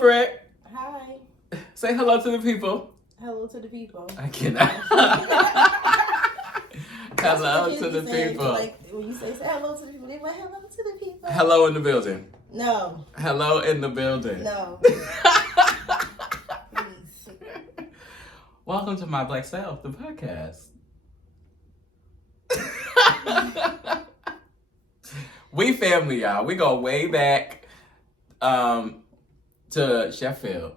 Britt. Hi. Say hello to the people. Hello to the people. I cannot. Hello to the people. Like when you say hello to the people, they went hello to the people. Hello in the building. No. Hello in the building. No. Welcome to My Black Self, the podcast. We family, y'all. We go way back to Sheffield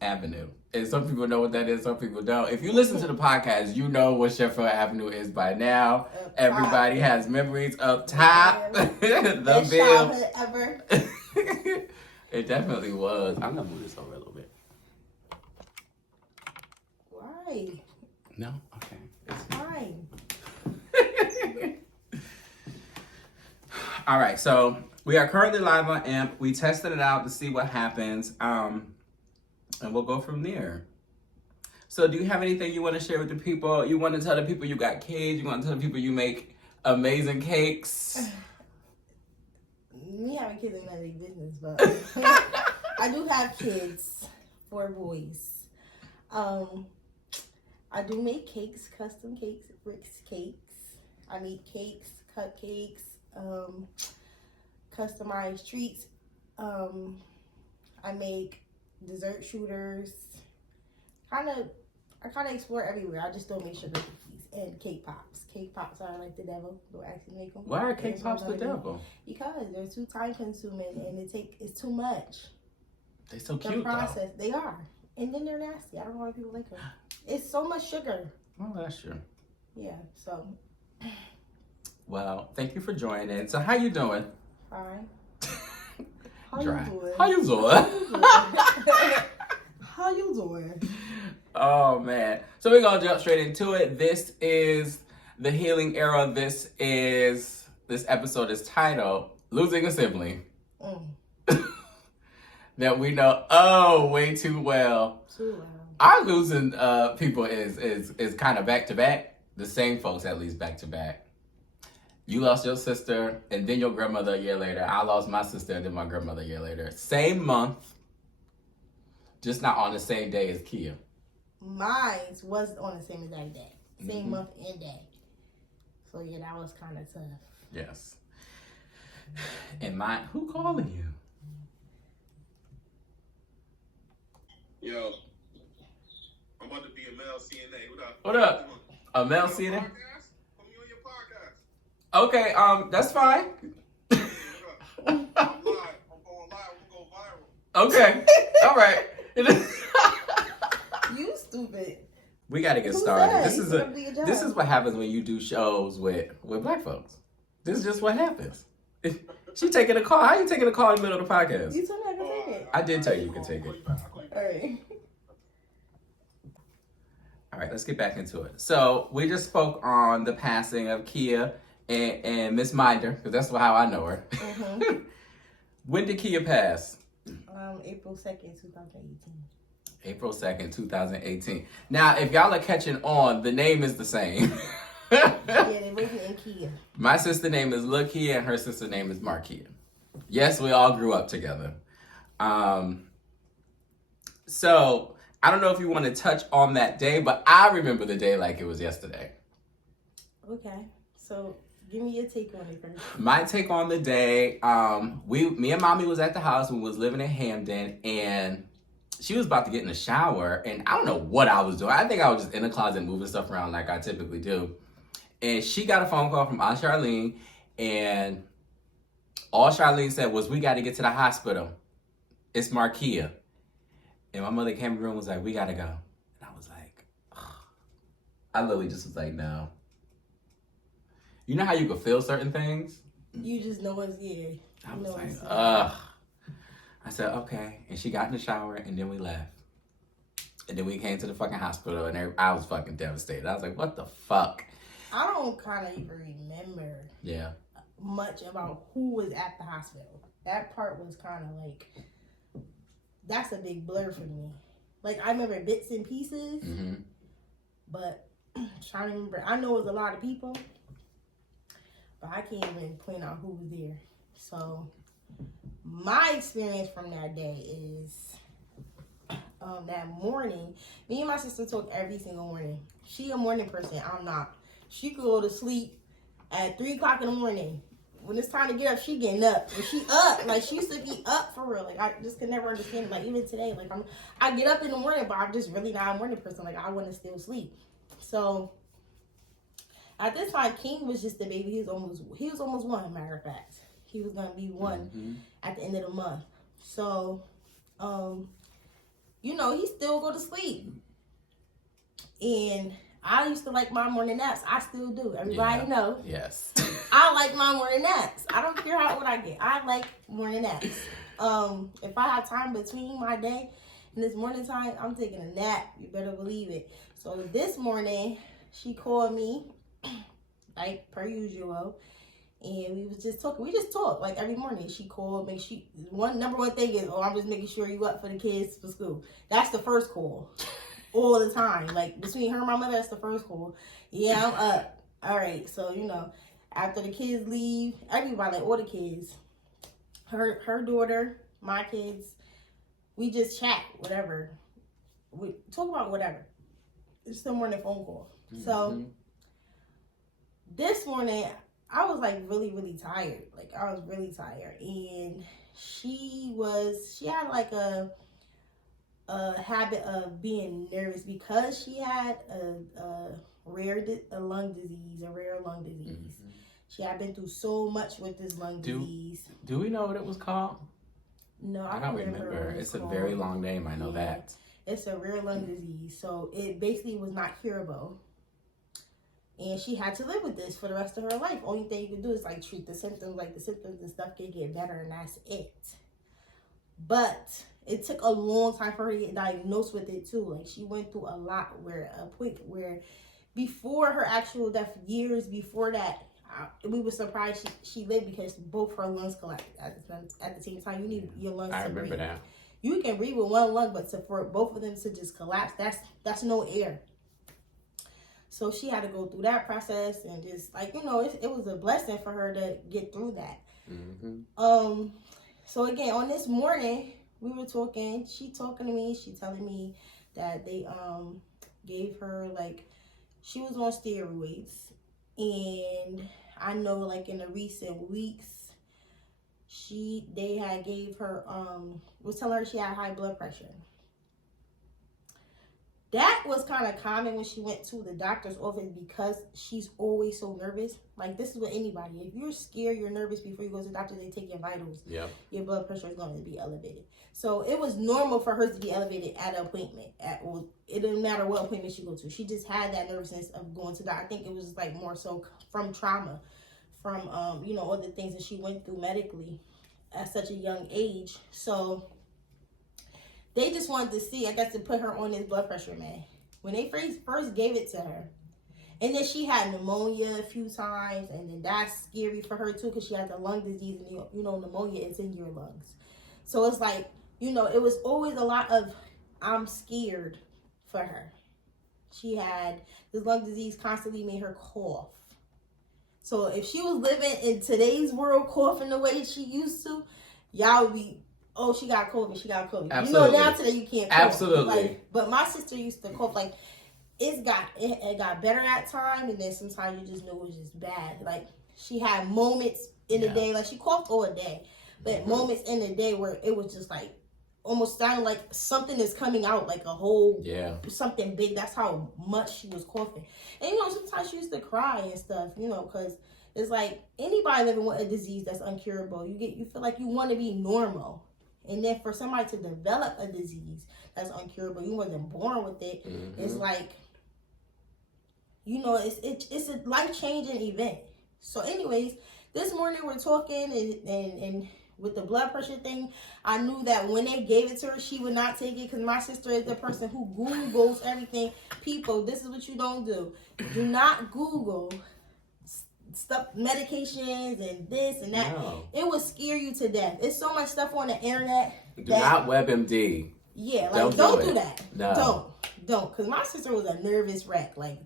Avenue. And some people know what that is, some people don't. If you listen to the podcast, you know what Sheffield Avenue is by now. Everybody has memories up top. The bill. Ever. It definitely was. I'm gonna move this over a little bit. Why? No? Okay. It's fine. All right, so we are currently live on AMP. We tested it out to see what happens, and we'll go from there. So do you have anything you want to share with the people? You want to tell the people you got kids? You want to tell the people you make amazing cakes? Me having kids ain't none of their business, but I do have kids, 4 boys. I do make cakes, custom cakes, Rick's cakes. I make cakes, cupcakes, customized treats. I make dessert shooters. I kind of explore everywhere. I just don't make sugar cookies and cake pops. Cake pops are like the devil. Don't actually make them. Why are cake pops the devil? Because they're too time consuming and it's too much. They're so cute process, they are. And then they're nasty. I don't know why people like them. It's so much sugar. Oh, that's true. Yeah, so. Well, thank you for joining. So how you doing? Fine. How you doing? How you doing? Oh, man. So we're going to jump straight into it. This is the healing era. This episode is titled Losing a Sibling. That we know, way too well. Too well. Our losing people is kind of back to back. The same folks, at least back to back. You lost your sister, and then your grandmother a year later. I lost my sister, and then my grandmother a year later. Same month, just not on the same day as Kia. Mine was on the same exact day. Same month and day. So, yeah, that was kind of tough. Yes. And who calling you? Yo, I'm about to be a male CNA. What up? A male CNA? Put me on your podcast. Okay, that's fine. I'm live. I'm going live. We'll go viral. Okay, all right. You stupid. We got to get started. This is what happens when you do shows with black folks. This is just what happens. She taking a call. How you taking a call in the middle of the podcast? You told me I could take it. I did tell you could take it. All right. All right, let's get back into it. So we just spoke on the passing of Kia and Miss Minder, because that's how I know her. Mm-hmm. When did Kia pass? April 2nd, 2018. April 2nd, 2018. Now, if y'all are catching on, the name is the same. Yeah, they raised me in Kia. My sister name is Lil Kia, and her sister name is Markia. Yes, we all grew up together. So I don't know if you want to touch on that day, but I remember the day like it was yesterday. Okay, so give me your take on it first. My take on the day, me and Mommy was at the house. We was living in Hamden, and she was about to get in the shower, and I don't know what I was doing. I think I was just in the closet moving stuff around like I typically do. And she got a phone call from Aunt Charlene, and all Charlene said was, "We got to get to the hospital. It's Markia." And my mother came in the room and was like, "We got to go." And I was like, ugh. I literally just was like, no. You know how you could feel certain things? You just know it's, yeah. I was like, ugh. I said, okay. And she got in the shower, and then we left. And then we came to the fucking hospital, and I was fucking devastated. I was like, what the fuck? I don't kind of even remember much about who was at the hospital. That part was kind of like, that's a big blur for me. Like, I remember bits and pieces, but trying to remember. I know it was a lot of people, but I can't even point out who was there. So, my experience from that day is that morning, me and my sister talk every single morning. She a morning person. I'm not. She could go to sleep at 3 o'clock in the morning. When it's time to get up, she getting up. When she up, like she used to be up for real. Like I just could never understand it. Like even today, like I get up in the morning, but I'm just really not a morning person. Like I want to still sleep. So at this time, King was just a baby. He was almost 1. Matter of fact, he was gonna be 1 at the end of the month. So, you know, he still go to sleep. And I used to like my morning naps. I still do. Everybody know. Yes. I like my morning naps. I don't care how old I get. I like morning naps. If I have time between my day and this morning time, I'm taking a nap. You better believe it. So this morning, she called me, like per usual. And we was just talking. We just talk like every morning. She called. Number one thing is, I'm just making sure you up for the kids for school. That's the first call, all the time. Like between her and my mother, that's the first call. Yeah, I'm up. All right. So you know, after the kids leave, everybody, like all the kids, her daughter, my kids, we just chat, whatever. We talk about whatever. It's still morning phone call. So this morning, I was like really, really tired. Like I was really tired. And she had like a habit of being nervous because she had a rare lung disease. She had been through so much with this lung disease. Do we know what it was called? No, I don't remember. It's a very long name. I know that. It's a rare lung disease. So it basically was not curable. And she had to live with this for the rest of her life. Only thing you can do is like treat the symptoms. Like the symptoms and stuff can get better, and that's it. But it took a long time for her to get diagnosed with it too. Like she went through a lot, a point where before her actual death, years before that, we were surprised she lived because both her lungs collapsed at the same time. You need your lungs to breathe. I remember that. You can breathe with one lung, but for both of them to just collapse, that's no air. So she had to go through that process, and just like, you know, it was a blessing for her to get through that. So again, on this morning, we were talking. She talking to me. She telling me that they gave her, like, she was on steroids, and I know like in the recent weeks, they had gave her was telling her she had high blood pressure. That was kind of common when she went to the doctor's office because she's always so nervous. Like, this is with anybody. If you're scared, you're nervous before you go to the doctor, they take your vitals. Yep. Your blood pressure is going to be elevated. So it was normal for her to be elevated at an appointment. It didn't matter what appointment she go to. She just had that nervousness of going to the doctor. I think it was like more so from trauma, from, you know, all the things that she went through medically at such a young age. So they just wanted to see, I guess, to put her on this blood pressure, man. When they first gave it to her, and then she had pneumonia a few times, and then that's scary for her too, because she had the lung disease, and you know, pneumonia is in your lungs. So it's like, you know, it was always a lot of, I'm scared for her. She had this lung disease constantly made her cough. So if she was living in today's world coughing the way she used to, y'all would be, oh, she got COVID, she got COVID. Absolutely. You know, now today you can't cough. Absolutely. Like, but my sister used to cough. Like, it got better at time, and then sometimes you just know it was just bad. Like, she had moments in the day, like she coughed all day, but moments in the day where it was just like, almost sounded like something is coming out, like a whole, something big. That's how much she was coughing. And, you know, sometimes she used to cry and stuff, you know, because it's like anybody living with a disease that's uncurable, you feel like you want to be normal. And then for somebody to develop a disease that's uncurable, you wasn't born with it, it's like, you know, it's a life-changing event. So anyways, this morning we're talking, and with the blood pressure thing, I knew that when they gave it to her, she would not take it, because my sister is the person who Googles everything. People, this is what you don't do. Do not Google stuff, medications and this and that. No. It will scare you to death. It's so much stuff on the internet. Do not WebMD. Yeah, like don't do that. No. Don't. Because my sister was a nervous wreck. Like,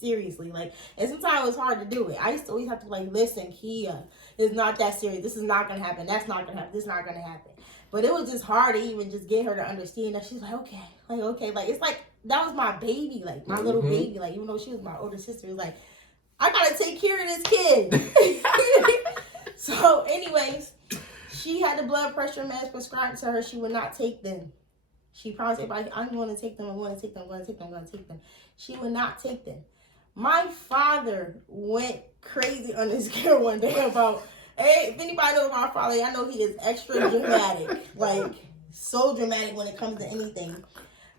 seriously. Like, and sometimes it was hard to do it. I used to always have to, like, listen, Kia, it's not that serious. This is not going to happen. That's not going to happen. This is not going to happen. But it was just hard to even just get her to understand that. She's like, okay. Like, okay, like, it's like, that was my baby, like, my little baby. Like, even though she was my older sister, it was like, I gotta take care of this kid. So, anyways, she had the blood pressure meds prescribed to her. She would not take them. She promised everybody, I'm going to take them, I'm going to take them, I'm going to take them, I'm going to take them. She would not take them. My father went crazy on this girl one day about, hey, if anybody knows my father, I know he is extra dramatic. Like, so dramatic when it comes to anything.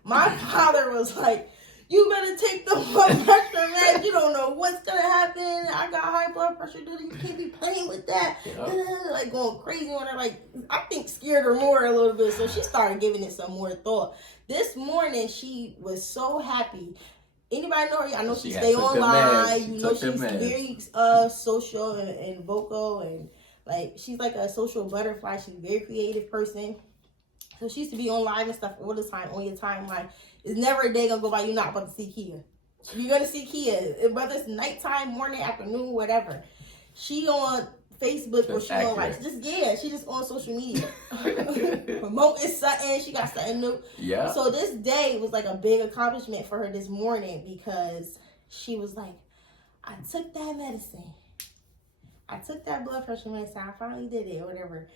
My father was like, you better take the blood pressure meds. You don't know what's going to happen. I got high blood pressure, dude. You can't be playing with that. Yep. Like, going crazy on her. Like, I think scared her more a little bit. So she started giving it some more thought. This morning, she was so happy. Anybody know her? I know she stay online. You know, she's very social and vocal. And, like, she's like a social butterfly. She's a very creative person. So she used to be on live and stuff all the time, on your timeline. It's never a day gonna go by you're not about to see Kia. You're gonna see Kia, whether it's nighttime, morning, afternoon, whatever. She on Facebook or she on like she just on social media promoting something. She got something new. Yeah. So this day was like a big accomplishment for her this morning because she was like, I took that medicine. I took that blood pressure medicine. I finally did it or whatever.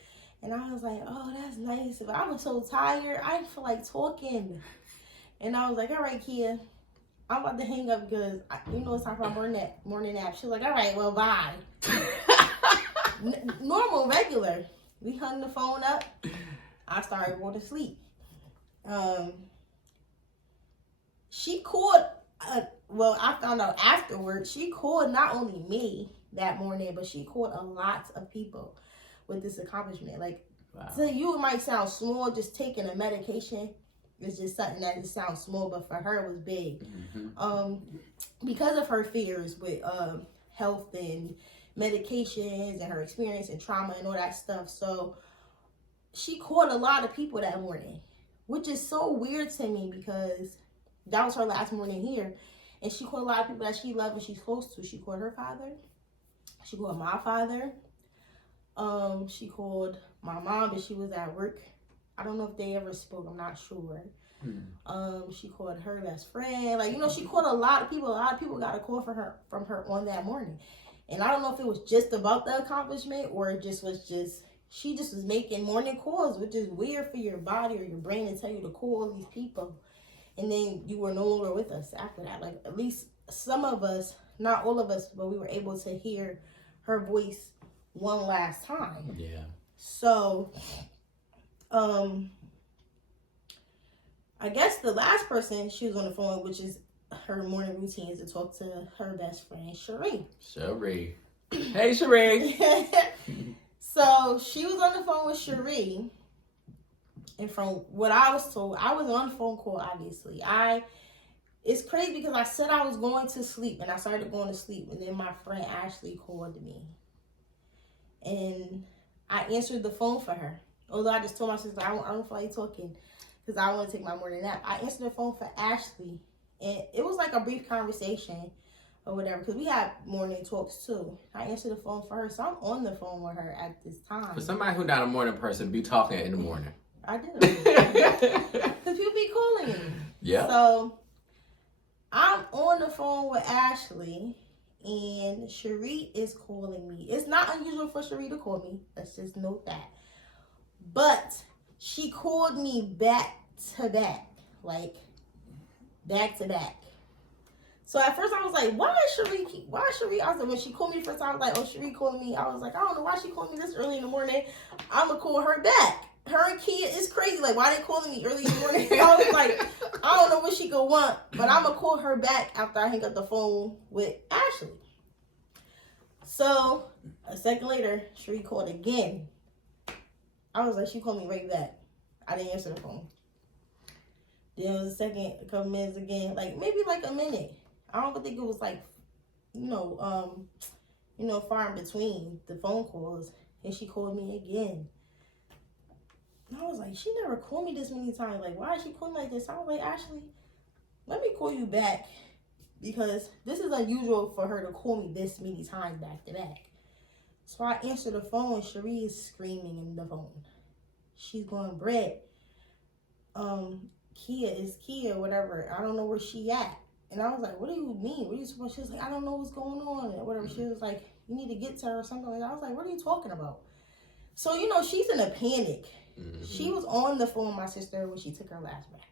And I was like, oh, that's nice. But I was so tired. I didn't feel like talking. And I was like, all right, Kia, I'm about to hang up because, it's time for my morning nap. She was like, all right, well, bye. Normal, regular. We hung the phone up. I started going to sleep. She called, I found out afterwards, she called not only me that morning, but she called a lot of people with this accomplishment. Like, to you, it might sound small, just taking a medication. It's just something that just sounds small, but for her, it was big. Because of her fears with health and medications and her experience and trauma and all that stuff. So she called a lot of people that morning, which is so weird to me because that was her last morning here. And she called a lot of people that she loved and she's close to. She called her father. She called my father. She called my mom, but she was at work. I don't know if they ever spoke. I'm not sure. She called her best friend. Like, she called a lot of people. A lot of people got a call from her on that morning. And I don't know if it was just about the accomplishment or it just was she just was making morning calls, which is weird for your body or your brain to tell you to call all these people. And then you were no longer with us after that. Like, at least some of us, not all of us, but we were able to hear her voice one last time. Yeah. So, I guess the last person she was on the phone, which is her morning routine, is to talk to her best friend, Cherie. Cherie. Hey, Cherie. So, she was on the phone with Cherie. And from what I was told, I was on the phone call, obviously. It's crazy because I said I was going to sleep, and I started going to sleep, and then my friend Ashley called me. And I answered the phone for her. Although I just told my sister, I don't feel like talking because I want to take my morning nap. I answered the phone for Ashley. And it was like a brief conversation or whatever because we had morning talks too. I answered the phone for her. So I'm on the phone with her at this time. For somebody who's not a morning person, be talking in the morning. I do. Because you be calling me. Yeah. So I'm on the phone with Ashley. And Cherie is calling me. It's not unusual for Cherie to call me. Let's just note that. But she called me back to back. Like, back to back. So at first I was like, why is Cherie? I was like, when she called me first, I was like, oh, Cherie calling me. I was like, I don't know why she called me this early in the morning. I'm going to call her back. Her and Kia is crazy. Like, why they calling me early in the morning? I was like, I don't know what she could want, but I'm going to call her back after I hang up the phone with Ashley. So, a second later, Cherie called again. I was like, she called me right back. I didn't answer the phone. Then it was a couple minutes again, maybe a minute. I don't think it was far in between the phone calls. And she called me again. And I was like, she never called me this many times. Like, why is she calling me like this? I was like, Ashley, let me call you back. Because this is unusual for her to call me this many times back to back. So I answer the phone. Cherie is screaming in the phone. She's going, Britt, Kia, whatever. I don't know where she at. And I was like, what do you mean? What are you supposed? She was like, I don't know what's going on, or whatever. She was like, you need to get to her or something like that. I was like, what are you talking about? So, you know, she's in a panic. Mm-hmm. She was on the phone with my sister when she took her last breath.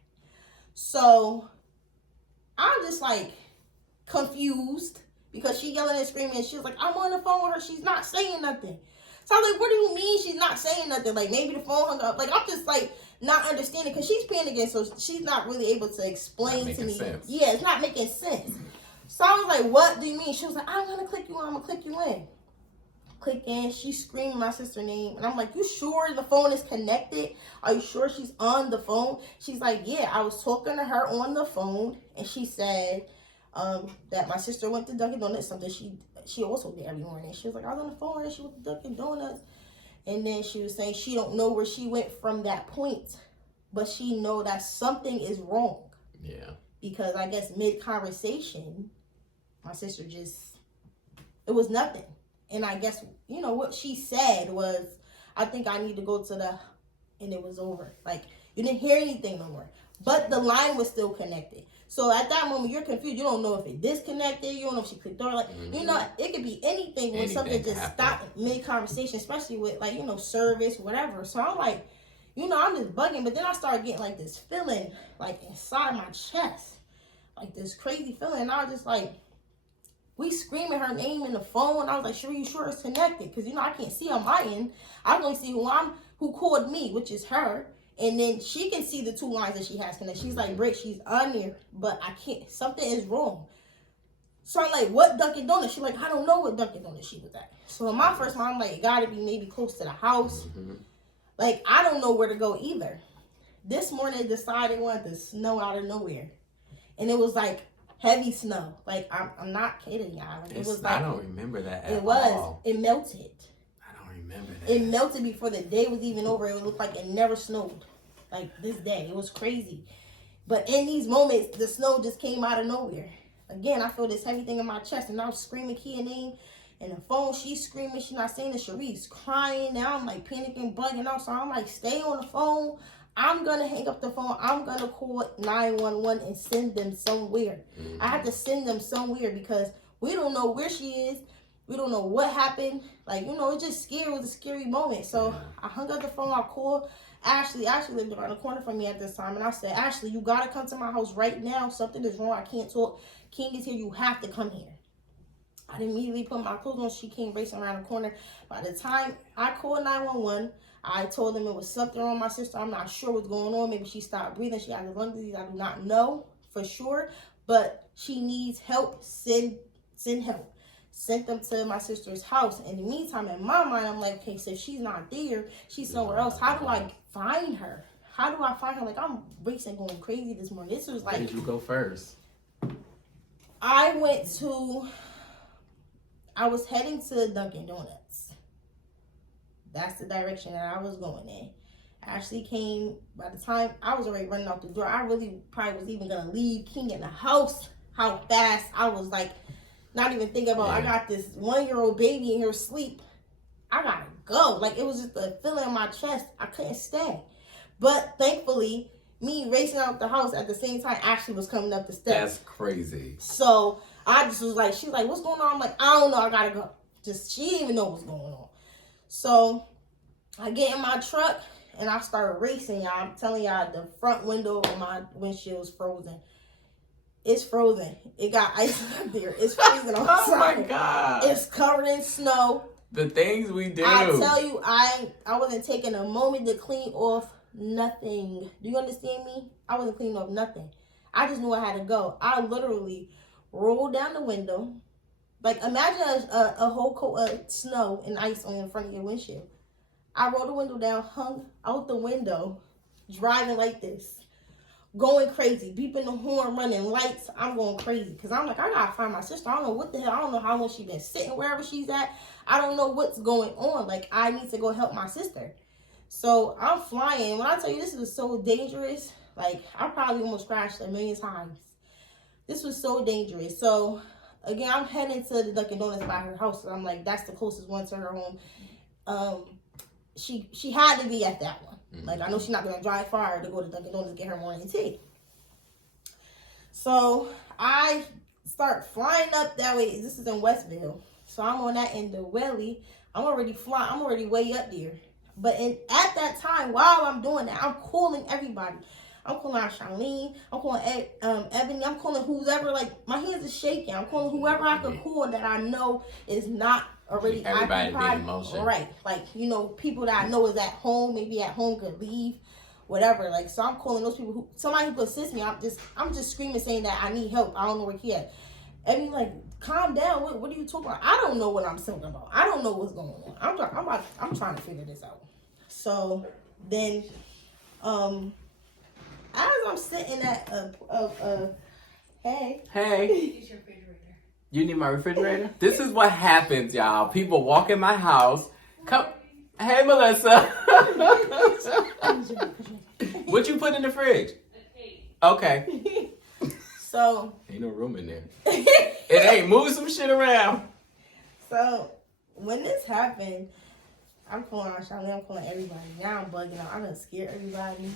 So, I'm just like confused because she yelling and screaming. And she was like, I'm on the phone with her. She's not saying nothing. So I was like, what do you mean she's not saying nothing? Like, maybe the phone hung up. Like, I'm just like not understanding because she's panicking. So she's not really able to explain to me. Sense. Yeah, it's not making sense. So I was like, what do you mean? She was like, I'm going to click you in. I'm going to click you in. Click in. She's screaming my sister's name. And I'm like, you sure the phone is connected? Are you sure she's on the phone? She's like, yeah, I was talking to her on the phone. And she said that my sister went to Dunkin' Donuts, something she also did every morning. She was like, I was on the phone and she went to Dunkin' Donuts. And then she was saying she don't know where she went from that point. But she know that something is wrong. Yeah. Because I guess mid-conversation, my sister it was nothing. And I guess, you know, what she said was, I think I need to go to and it was over. Like, you didn't hear anything no more. But the line was still connected. So at that moment, you're confused. You don't know if it disconnected. You don't know if she clicked on. Like, you know, it could be anything when something just stopped mid-conversation, especially with, like, you know, service, whatever. So I'm like, you know, I'm just bugging. But then I started getting, like, this feeling, like, inside my chest. Like, this crazy feeling. And I was just like, we screaming her name in the phone. I was like, sure, you sure it's connected? Because, you know, I can't see on my end. I can only see who called me, which is her. And then she can see the two lines that she has connected. She's like, Britt, she's on there, but I can't. Something is wrong. So I'm like, what Dunkin' Donuts? She's like, I don't know what Dunkin' Donuts she was at. So in my first mind, I'm like, it got to be maybe close to the house. Mm-hmm. Like, I don't know where to go either. This morning, it decided it wanted to snow out of nowhere. And it was like heavy snow. Like, I'm not kidding, y'all. Like, it was like, I don't remember that at all. It was. It melted. Remember that. It melted before the day was even over. It looked like it never snowed. Like this day. It was crazy. But in these moments, the snow just came out of nowhere. Again, I feel this heavy thing in my chest. And I was screaming Kia name. And the phone, she's screaming. She's not saying it. Sharice crying. Now I'm like panicking, bugging out. So I'm like, stay on the phone. I'm going to hang up the phone. I'm going to call 911 and send them somewhere. Mm-hmm. I have to send them somewhere because we don't know where she is. We don't know what happened. Like, you know, it just scary. It was a scary moment. So I hung up the phone. I called Ashley. Ashley lived around the corner from me at this time. And I said, Ashley, you got to come to my house right now. Something is wrong. I can't talk. King is here. You have to come here. I immediately put my clothes on. She came racing around the corner. By the time I called 911, I told them it was something wrong with my sister. I'm not sure what's going on. Maybe she stopped breathing. She had a lung disease. I do not know for sure. But she needs help. Send help. Sent them to my sister's house. In the meantime, in my mind, I'm like, okay, so if she's not there, she's somewhere else. How do I find her? How do I find her? Like, I'm racing, going crazy this morning. This was like... Where did you go first? I was heading to Dunkin' Donuts. That's the direction that I was going in. Ashley came. By the time I was already running out the door, I really probably was even going to leave King in the house. How fast I was like... Not even thinking about, I got this 1-year-old baby in here asleep. I gotta go. Like, it was just a feeling in my chest. I couldn't stay. But thankfully, me racing out the house at the same time, Ashley was coming up the steps. That's crazy. So I just was like, she's like, what's going on? I'm like, I don't know. I gotta go. She didn't even know what's going on. So I get in my truck and I started racing, y'all. I'm telling y'all, the front window of my windshield is frozen. It's frozen. It got ice up there. It's freezing outside. Oh my God. It's covered in snow. The things we do. I tell you, I wasn't taking a moment to clean off nothing. Do you understand me? I wasn't cleaning off nothing. I just knew I had to go. I literally rolled down the window. Like, imagine a whole coat of snow and ice on the front of your windshield. I rolled the window down, hung out the window, driving like this. Going crazy, beeping the horn, running lights. I'm going crazy because I'm like, I gotta find my sister. I don't know what the hell. I don't know how long she's been sitting wherever she's at. I don't know what's going on. Like, I need to go help my sister. So I'm flying. When I tell you this was so dangerous, like, I probably almost crashed a million times. This was so dangerous. So again, I'm heading to the Dunkin' Donuts by her house. And I'm like, that's the closest one to her home. She had to be at that one. Like, I know she's not going to drive far to go to Dunkin' Donuts to get her morning tea. So I start flying up that way. This is in Westville. So I'm on that end of Welly. I'm already flying. I'm already way up there. But at that time, while I'm doing that, I'm calling everybody. I'm calling out Charlene. I'm calling Ebony. I'm calling whoever. Like, my hands are shaking. I'm calling whoever I can call that I know is not already everybody occupied. be in motion. Right. Like, you know, people that I know is at home. Maybe at home could leave. Whatever. Like, so I'm calling those people somebody who could assist me. I'm just screaming saying that I need help. I don't know where he at. Ebony like, calm down. What are you talking about? I don't know what I'm talking about. I don't know what's going on. I'm trying to figure this out. So then, as I'm sitting at hey. It's your refrigerator. You need my refrigerator? This is what happens, y'all. People walk in my house. Come, hey, Melissa. What you put in the fridge? A cake. Okay. So ain't no room in there. It ain't. Move some shit around. So when this happened, I'm calling on Charlene. I'm calling everybody. Now I'm bugging out. I done scared everybody.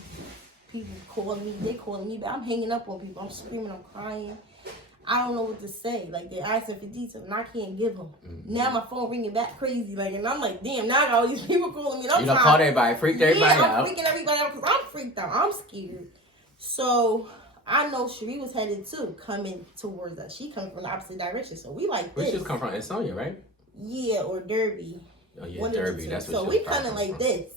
People calling me. They calling me, but I'm hanging up on people. I'm screaming. I'm crying. I don't know what to say. Like, they're asking for details, and I can't give them. Mm-hmm. Now my phone ringing back crazy. Like, and I'm like, damn, now I got all these people calling me. And I'm don't call everybody. Freaked everybody out. I'm freaking everybody out because I'm freaked out. I'm scared. So I know Cherie was headed too, coming towards us. She coming from the opposite direction. So we like this. Where she come from? Ansonia, right? Yeah, or Derby. Oh, yeah, Derby. That's what so we kind of like this.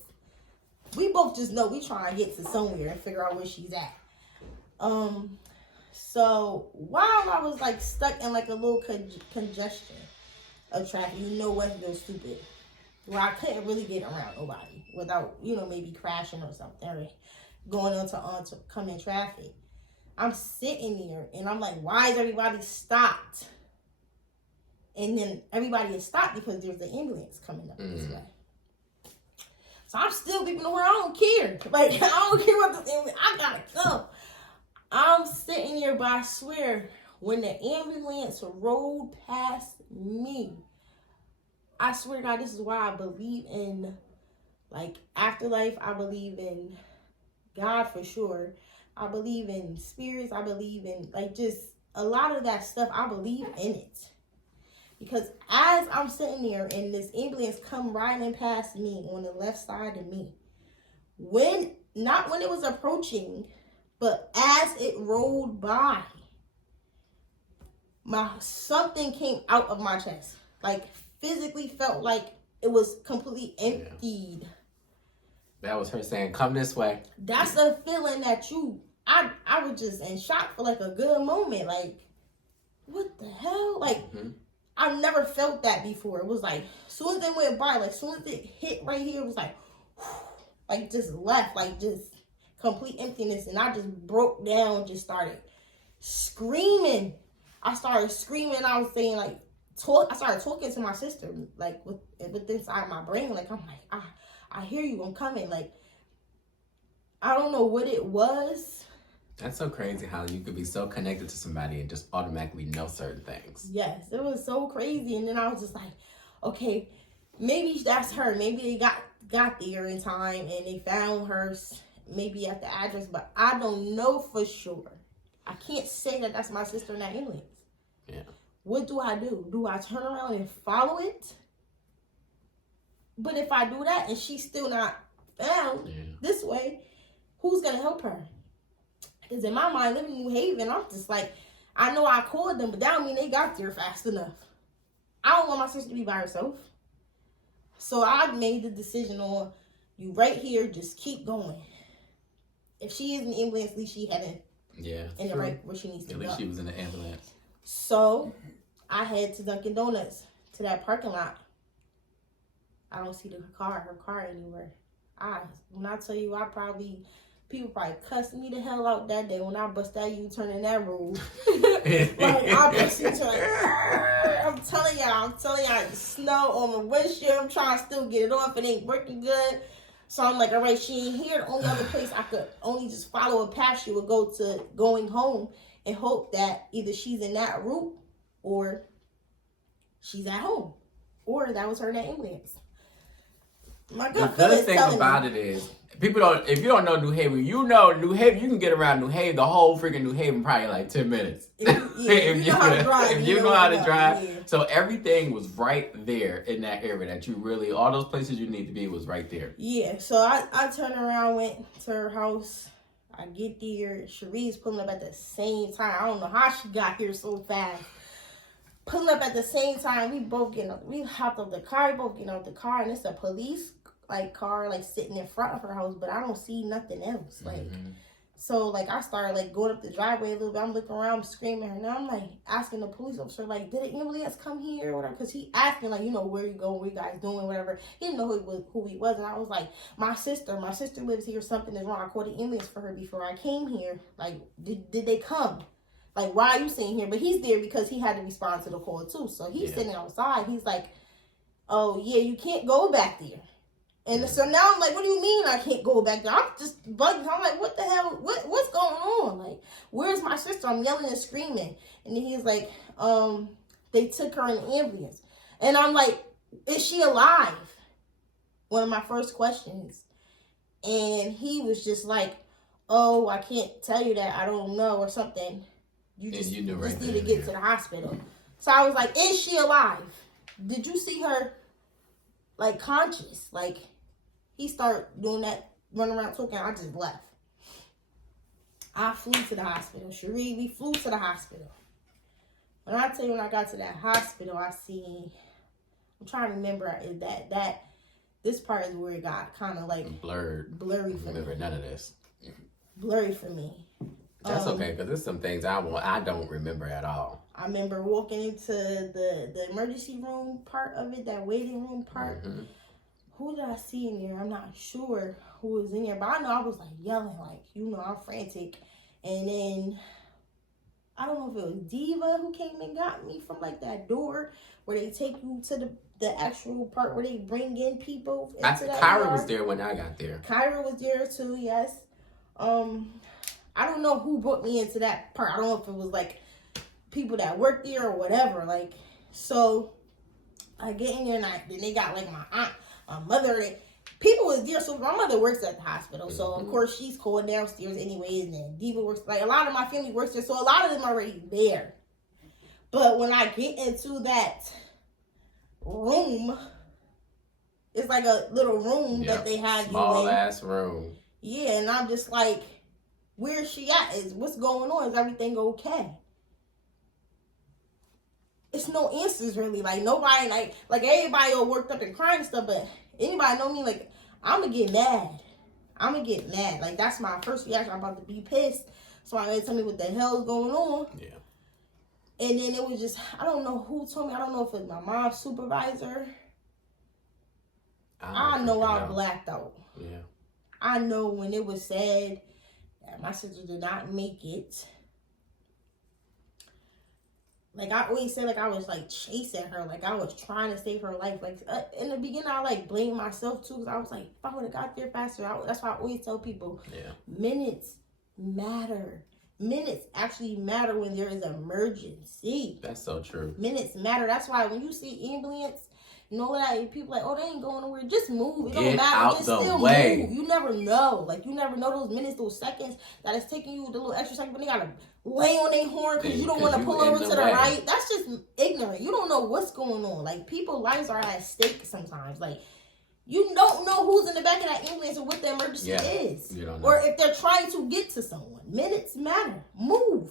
We both just know we trying to get to somewhere and figure out where she's at. So while I was like stuck in like a little congestion of traffic, you know Westville's stupid, where I couldn't really get around nobody without, you know, maybe crashing or something or going on to come in traffic. I'm sitting there and I'm like, why is everybody stopped? And then everybody is stopped because there's an ambulance coming up this way. So I'm still beeping the horn. I don't care. Like, I don't care what the ambulance. I gotta go. I'm sitting here, but I swear, when the ambulance rolled past me, I swear to God, this is why I believe in, like, afterlife. I believe in God for sure. I believe in spirits. I believe in, like, just a lot of that stuff. I believe in it. Because as I'm sitting there and this ambulance come riding past me on the left side of me, not when it was approaching, but as it rolled by, something came out of my chest. Like, physically felt like it was completely emptied. Yeah. That was her saying, come this way. That's a feeling that I was just in shock for like a good moment. Like, what the hell? Like, I've never felt that before. It was like, as soon as it went by, like, as soon as it hit right here, it was like, like, just left, like, just complete emptiness. And I just broke down, just started screaming. I started screaming. I was saying, like, I started talking to my sister, like, with inside my brain. Like, I'm like, I hear you. I'm coming. Like, I don't know what it was. That's so crazy how you could be so connected to somebody and just automatically know certain things. Yes, it was so crazy. And then I was just like, okay, maybe that's her. Maybe they got there in time and they found her maybe at the address, but I don't know for sure. I can't say that that's my sister in that ambulance. Yeah. What do? Do I turn around and follow it? But if I do that and she's still not found this way, who's going to help her? Because in my mind, living in New Haven, I'm just like, I know I called them, but that don't mean they got there fast enough. I don't want my sister to be by herself. So I made the decision on, you right here, just keep going. If she is in the ambulance, at least she heading in the right where she needs to go. At least she was in the ambulance. So I head to Dunkin' Donuts, to that parking lot. I don't see her car anywhere. When I tell you, people probably cussed me the hell out that day when I bust that U-turn in that road. Like, I bust U-turn. I'm telling y'all, snow on my windshield. I'm trying to still get it off. It ain't working good. So I'm like, all right, she ain't here. The only other place I could only just follow a path she would go to going home and hope that either she's in that route or she's at home. Or that was her in that ambulance. My The gut good feeling thing telling about me. it is, people don't. If you don't know New Haven, you know New Haven. You can get around New Haven, the whole freaking New Haven, probably in like 10 minutes. If you know how to drive, if you know how to drive. Yeah. So everything was right there in that area that you really, all those places you need to be was right there. Yeah. So I turned around, went to her house. I get there. Cherie's pulling up at the same time. I don't know how she got here so fast. Pulling up at the same time. We both getting up. We hopped up the car. We both getting out the car, and it's a police car sitting in front of her house, but I don't see nothing else. So I started going up the driveway a little bit. I'm looking around, I'm screaming at her. Now I'm asking the police officer did an ambulance come here or whatever? Because he asked me where you going, what you guys doing, whatever. He didn't know who he was, and I was like, my sister lives here. Something is wrong. I called the ambulance for her before I came here. Did they come? Why are you sitting here? But he's there because he had to respond to the call too. So he's sitting outside. He's like, oh yeah, you can't go back there. And so now I'm like, what do you mean I can't go back there? I'm just bugging. I'm like, what the hell? What's going on? Where's my sister? I'm yelling and screaming. And then he's like, they took her in the ambulance. And I'm like, is she alive? One of my first questions. And he was just like, oh, I can't tell you that. I don't know or something. You just need to get to the hospital. So I was like, is she alive? Did you see her conscious? He started doing that, running around talking. I just left. I flew to the hospital. Cherie, we flew to the hospital. When I tell you, when I got to that hospital, I'm trying to remember this part is where it got kind of blurry for me. I remember none of this. Blurry for me. That's okay, because there's some things I don't remember at all. I remember walking into the emergency room part of it, that waiting room part. Mm-hmm. Who did I see in there? I'm not sure who was in there, but I know I was yelling, I'm frantic. And then I don't know if it was Diva who came and got me from that door where they take you to the actual part where they bring in people. Kyra was there when I got there. Kyra was there too, yes. I don't know who brought me into that part. I don't know if it was people that worked there or whatever. So I get in there and then they got my aunt, my mother, people was there. So my mother works at the hospital. So of course she's called downstairs anyways. And then Diva works, a lot of my family works there. So a lot of them already there. But when I get into that room, it's a little room that they have small ass room. Yeah, and I'm just where's she at? What's going on? Is everything okay? It's no answers really. Nobody everybody all worked up and crying and stuff, but anybody know me, I'm gonna get mad. That's my first reaction. I'm about to be pissed. So I tell me what the hell's going on. Yeah. And then it was just, I don't know who told me. I don't know if it's my mom's supervisor. I know I blacked out. Yeah. I know when it was said that my sister did not make it. I always said, I was chasing her, I was trying to save her life. In the beginning, I blamed myself too, because I was if I would have got there faster, that's why I always tell people, minutes matter. Minutes actually matter when there is an emergency. That's so true. Minutes matter. That's why when you see ambulance, people oh, they ain't going nowhere. Just move. It don't matter. Out just the still way. move. You never know. You never know those minutes, those seconds that it's taking you the little extra second, but they gotta lay on their horn because you don't want to pull over to the right. That's just ignorant. You don't know what's going on. People's lives are at stake sometimes. You don't know who's in the back of that ambulance or what the emergency is. You don't know. Or if they're trying to get to someone. Minutes matter. Move.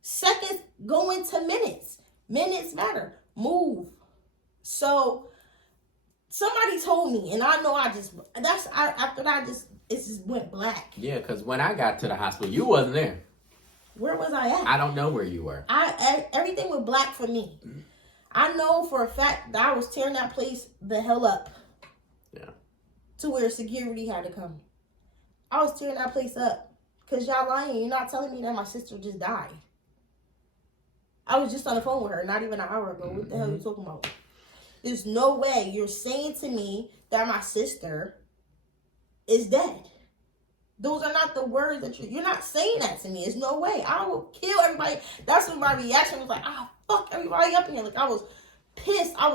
Seconds go into minutes. Minutes matter. Move. So somebody told me, and I know after that it just went black. Yeah, because when I got to the hospital, you wasn't there. Where was I at? I don't know where you were. Everything was black for me. I know for a fact that I was tearing that place the hell up. Yeah. To where security had to come. I was tearing that place up. Because y'all lying. You're not telling me that my sister just died. I was just on the phone with her not even an hour ago. What the hell are you talking about? There's no way you're saying to me that my sister is dead. Those are not the words that you're not saying that to me. There's no way. I will kill everybody. That's when my reaction was fuck everybody up in here. I was pissed. I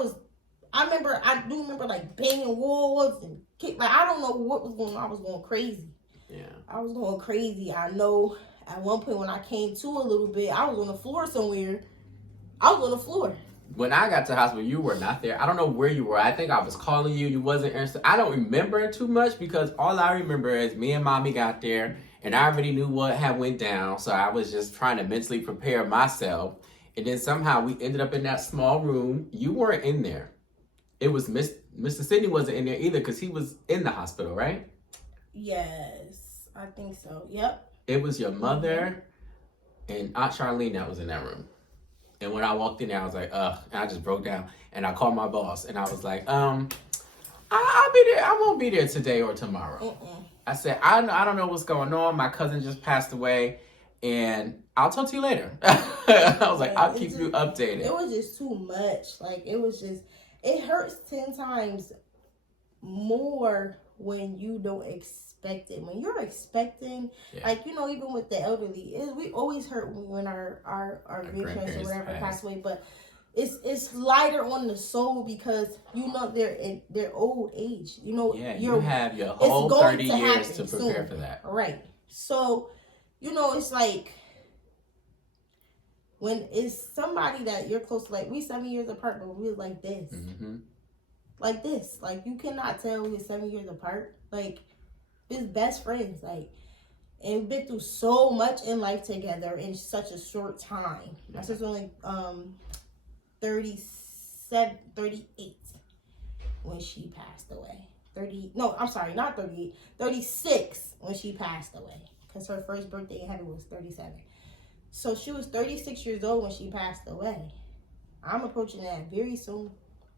I do remember like banging walls and like I don't know what was going on. I was going crazy. Yeah. I was going crazy. I know at one point when I came to a little bit, I was on the floor somewhere. I was on the floor. When I got to the hospital, you were not there. I don't know where you were. I think I was calling you. You wasn't answering. I don't remember too much because all I remember is me and mommy got there and I already knew what had went down. So I was just trying to mentally prepare myself. And then somehow we ended up in that small room. You weren't in there. It was Mr. Sidney wasn't in there either because he was in the hospital, right? Yes, I think so. Yep. It was your mother and Aunt Charlene that was in that room. And when I walked in there, I was like, ugh. And I just broke down. And I called my boss. And I was like, I'll be there. I won't be there today or tomorrow. I said, I don't know what's going on. My cousin just passed away. And I'll talk to you later. I was like, I'll keep you updated. It was just too much. Like, it hurts 10 times more when you don't expect it. When you're expecting, like, even with the elderly, we always hurt when our grandparents or whatever pass away, but it's lighter on the soul because they're in their old age. You have your whole 30 years to prepare for that. Right. So, it's like when it's somebody that you're close to, like we 7 years apart, but we was like this. Like this. Like you cannot tell we're 7 years apart. Like we're best friends. Like, and we've been through so much in life together in such a short time. My sister's only 38 when she passed away. 36 when she passed away. Because her first birthday in heaven was 37. So she was 36 years old when she passed away. I'm approaching that very soon.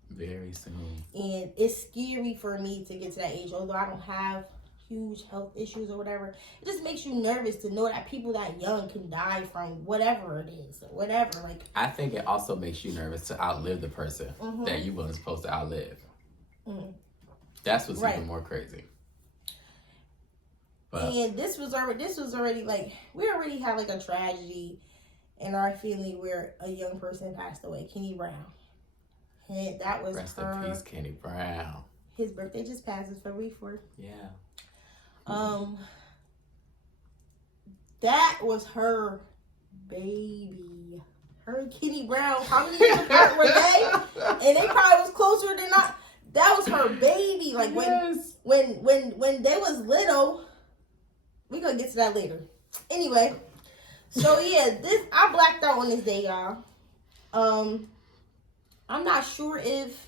Very soon. And it's scary for me to get to that age. Although I don't have huge health issues or whatever, it just makes you nervous to know that people that young can die from whatever it is. Or whatever. Like, I think it also makes you nervous to outlive the person that you weren't supposed to outlive. That's what's even more crazy. But, and this was already like, we already had like a tragedy in our family where a young person passed away, Kenny Brown. And that was rest in peace, Kenny Brown. His birthday just passed, it's February 4th. Yeah. That was her baby. Her and Kenny Brown, how many years apart were they? And they probably was closer than I. That was her baby. Like when they was little. We're gonna get to that later. Anyway, so yeah, I blacked out on this day, y'all. I'm not sure if.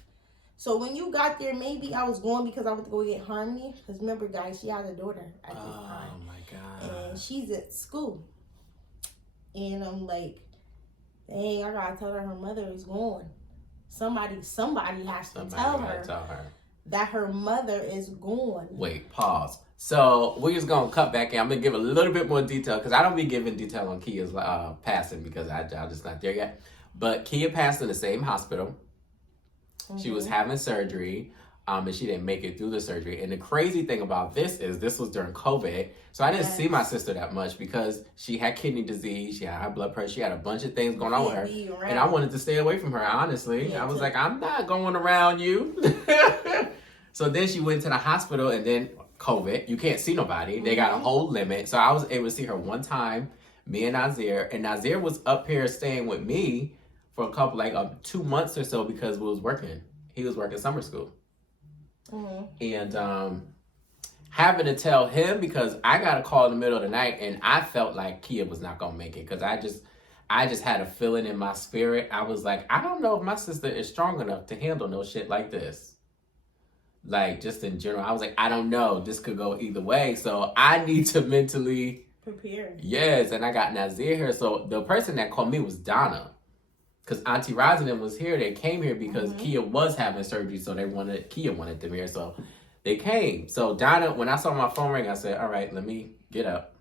So when you got there, maybe I was going because I went to go get Harmony. Because remember, guys, she has a daughter at this time. Oh my god. And she's at school. And I'm like, dang, I gotta tell her mother is gone. Somebody has to tell her that her mother is gone. Wait, pause. So we're just gonna cut back in. I'm gonna give a little bit more detail because I don't be giving detail on Kia's passing because I'm just not there yet. But Kia passed in the same hospital. She was having surgery, and she didn't make it through the surgery. And the crazy thing about this is this was during COVID, so I didn't see my sister that much because she had kidney disease, she had high blood pressure, she had a bunch of things going on with her, and I wanted to stay away from her. Honestly, I was like, I'm not going around you. So then she went to the hospital, and then COVID, you can't see nobody. They got a whole limit, so I was able to see her one time. Me and Nazir was up here staying with me for a couple, 2 months or so because we was working. He was working summer school. And having to tell him because I got a call in the middle of the night and I felt like Kia was not going to make it because I just had a feeling in my spirit. I was like, I don't know if my sister is strong enough to handle no shit like this. Like, just in general, I was like, I don't know. This could go either way. So I need to mentally prepare. Yes, and I got Nazir here. So the person that called me was Donna. Because Auntie Rosalind was here. They came here because Kia was having surgery, so Kia wanted them here. So they came. So Donna, when I saw my phone ring, I said, all right, let me get up.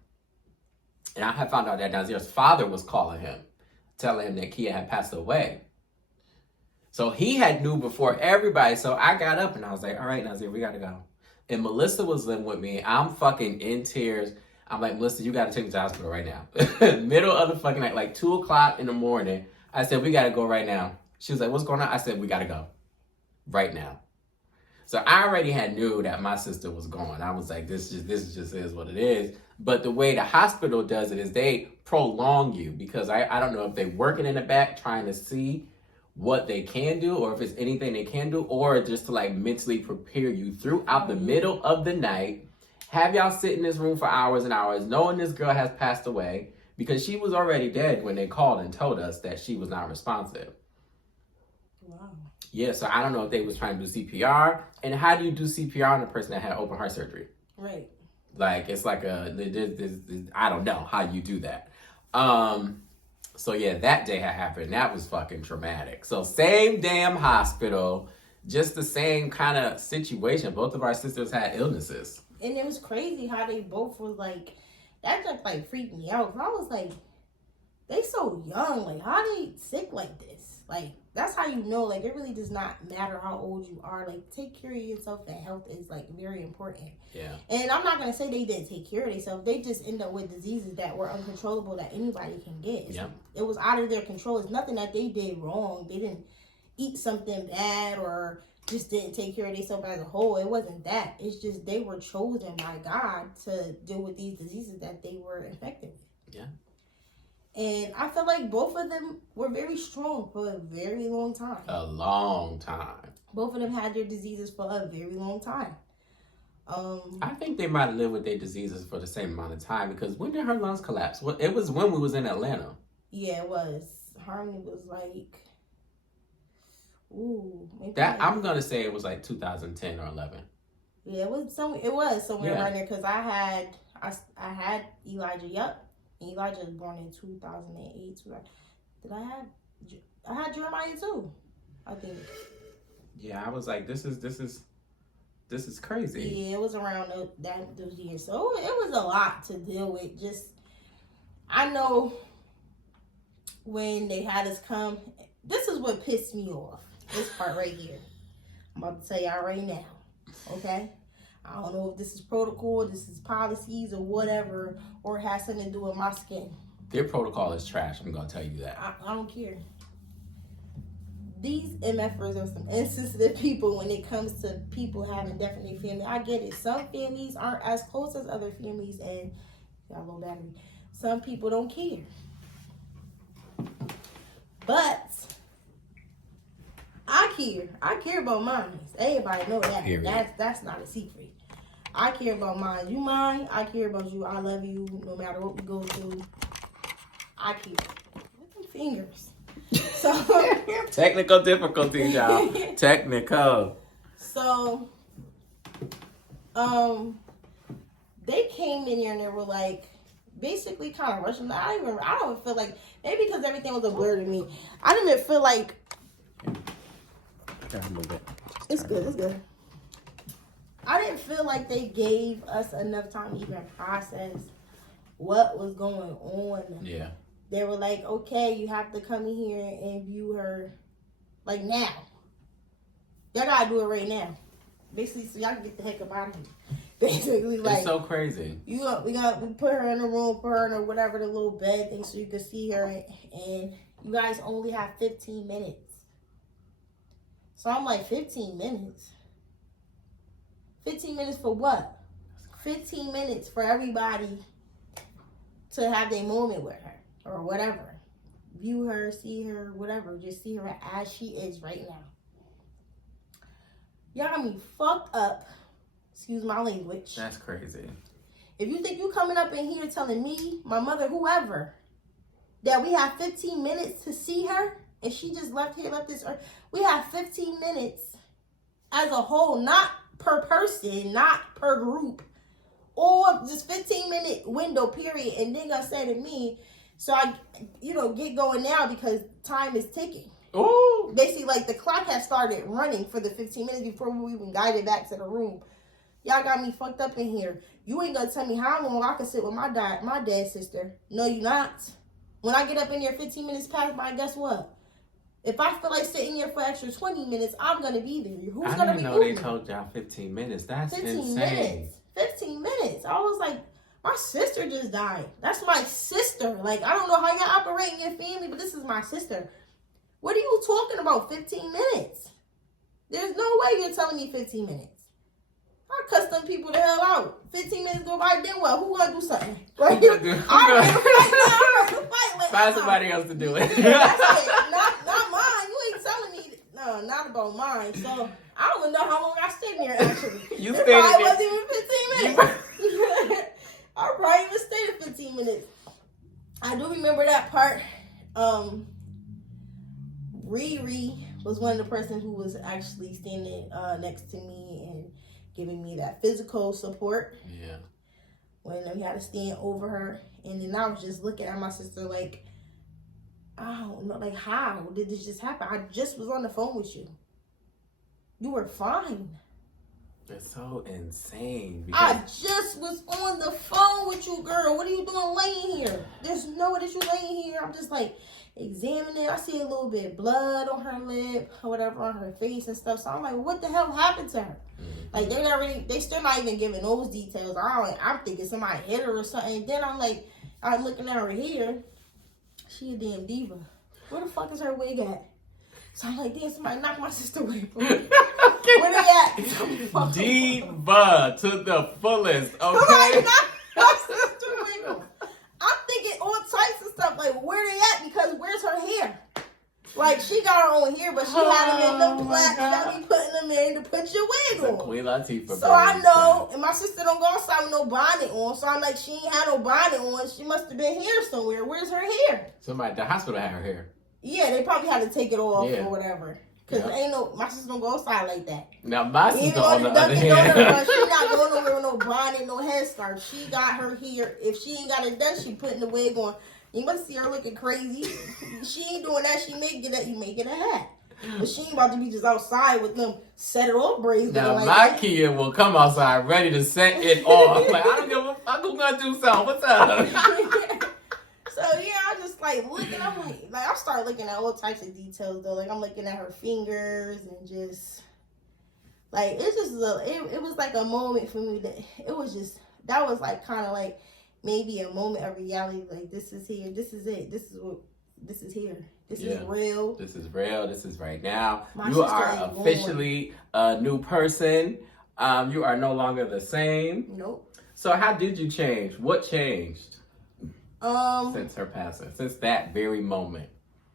And I had found out that Nazir's father was calling him, telling him that Kia had passed away. So he had knew before everybody. So I got up and I was like, all right, Nazir, we got to go. And Melissa was living with me. I'm fucking in tears. I'm like, Melissa, you got to take me to the hospital right now. Middle of the fucking night, like 2 o'clock in the morning. I said, we got to go right now. She was like, what's going on? I said, we got to go. right now. So I already had knew that my sister was gone. I was like, this just is what it is. But the way the hospital does it is they prolong you, because I don't know if they're working in the back trying to see what they can do, or if it's anything they can do, or just to like mentally prepare you throughout the middle of the night, have y'all sit in this room for hours and hours, knowing this girl has passed away, because she was already dead when they called and told us that she was not responsive. Wow. Yeah, so I don't know if they was trying to do CPR. And how do you do CPR on a person that had open heart surgery? Right. Like, it's like I don't know how you do that. So yeah, that day had happened. That was fucking traumatic. So same damn hospital, just the same kind of situation. Both of our sisters had illnesses. And it was crazy how they both were like, that just like freaked me out. I was like, they so young. Like, how they sick like this? Like, that's how you know, like, it really does not matter how old you are. Like, take care of yourself. That health is, like, very important. Yeah. And I'm not going to say they didn't take care of themselves. They just end up with diseases that were uncontrollable that anybody can get. Yeah. It was out of their control. It's nothing that they did wrong. They didn't eat something bad or just didn't take care of themselves as a whole. It wasn't that. It's just they were chosen by God to deal with these diseases that they were infected with. Yeah. And I feel like both of them were very strong for a very long time. A long time. Both of them had their diseases for a very long time. I think they might have lived with their diseases for the same amount of time, because when did her lungs collapse? Well, it was when we was in Atlanta. Yeah, it was. Harmony was like, ooh. I'm going to say it was like 2010 or 11. Yeah, it was somewhere around there, because I had Elijah. Yep. Elijah was born in 2008. I had Jeremiah too, I think. Yeah, I was like, this is crazy. Yeah, it was around those years. So it was a lot to deal with. Just, I know when they had us come, this is what pissed me off. This part right here. I'm about to tell y'all right now. Okay? I don't know if this is protocol, this is policies, or whatever, or it has something to do with my skin. Their protocol is trash. I'm going to tell you that. I don't care. These MFers are some insensitive people when it comes to people having death in their family. I get it. Some families aren't as close as other families, and got a low battery. Some people don't care. But I care. I care about mine. Everybody know that. Period. That's not a secret. I care about mine. You mine. I care about you. I love you no matter what we go through. I care. With them fingers. So technical difficulties, y'all. Technical. So they came in here and they were like basically kind of rushing. I don't feel like, maybe because everything was a blur to me. I didn't even feel like it's good. I didn't feel like they gave us enough time to even process what was going on. Yeah. They were like, okay, you have to come in here and view her, like, now. Y'all gotta do it right now. Basically, so y'all can get the heck up out of here. Basically, like, it's so crazy. We put her in the room, put her in a, whatever, the little bed thing so you can see her, and you guys only have 15 minutes. So I'm like, 15 minutes? 15 minutes for what? 15 minutes for everybody to have their moment with her. Or whatever. View her, see her, whatever. Just see her as she is right now. Y'all got me fucked up. Excuse my language. That's crazy. If you think you coming up in here telling me, my mother, whoever, that we have 15 minutes to see her, and she just left this earth. We have 15 minutes as a whole, not per person, not per group, or just 15-minute window period. And then gonna say to me, so I, get going now because time is ticking. Ooh. Basically, like, the clock has started running for the 15 minutes before we even guided back to the room. Y'all got me fucked up in here. You ain't gonna tell me how long I can sit with my dead sister. No, you not. When I get up in here 15 minutes past by, guess what? If I feel like sitting here for extra 20 minutes, I'm gonna be there. Who's gonna be I didn't know they told y'all 15 minutes. That's 15 insane. minutes. 15 minutes. I was like, my sister just died. That's my sister. Like, I don't know how y'all operate in your family, but this is my sister. What are you talking about? 15 minutes? There's no way you're telling me 15 minutes. I cuss them people the hell out. 15 minutes go by, then what? Who gonna do something? Like, I'm ready to fight. Like, find somebody else to do it. Yeah, that's it. Not mine. You ain't telling me. No, not about mine. So I don't even know how long I stayed there. Actually, You it stayed probably there. wasn't even 15 minutes. I probably even stayed at 15 minutes. I do remember that part. Riri was one of the person who was actually standing next to me and giving me that physical support. Yeah. When we had to stand over her, and then I was just looking at my sister like, I don't know, like, how did this just happen? I just was on the phone with you. You were fine. It's so insane. I just was on the phone with you, girl. What are you doing laying here? There's no way that you laying here. I'm just like examining. I see a little bit of blood on her lip or whatever, on her face and stuff. So I'm like, what the hell happened to her? Like, they still not even giving those details. I'm thinking somebody hit her or something. And then I'm looking at her hair. She a damn diva. Where the fuck is her wig at? So I'm like, damn, somebody knocked my sister away from me. Where they at? Diva to the fullest, okay? Somebody knocked my sister away from me. I'm thinking all types of stuff. Like, where they at? Because where's her hair? Like, she got her own hair, but she had them in them plaits. Y'all be putting them in to put your wig on. Queen Latifah. So I know, and my sister don't go outside with no bonnet on. So I'm like, she ain't had no bonnet on. She must have been here somewhere. Where's her hair? Somebody at the hospital had her hair. Yeah, they probably had to take it off or whatever. Because my sister don't go outside like that. Now, my sister, on the other hand. She not going nowhere with no bonnet, no headscarf. She got her hair. If she ain't got it done, she putting the wig on. You must see her looking crazy. She ain't doing that. She may get a hat. But she ain't about to be just outside with them set it off braids. Now, like my that. kid will come outside ready to set it off. Like, I don't give a fuck who's gonna do something. What's up? So, yeah, I just, like, looking. I'm like, I start looking at all types of details, though. Like, I'm looking at her fingers and just, like, it's just, it was, like, a moment for me that was, like, kind of, like, maybe a moment of reality. Like, this is here. This is it. This is here. This is real. This is real. This is right now. You are officially a new person. You are no longer the same. Nope. So how did you change? What changed? Since her passing, since that very moment.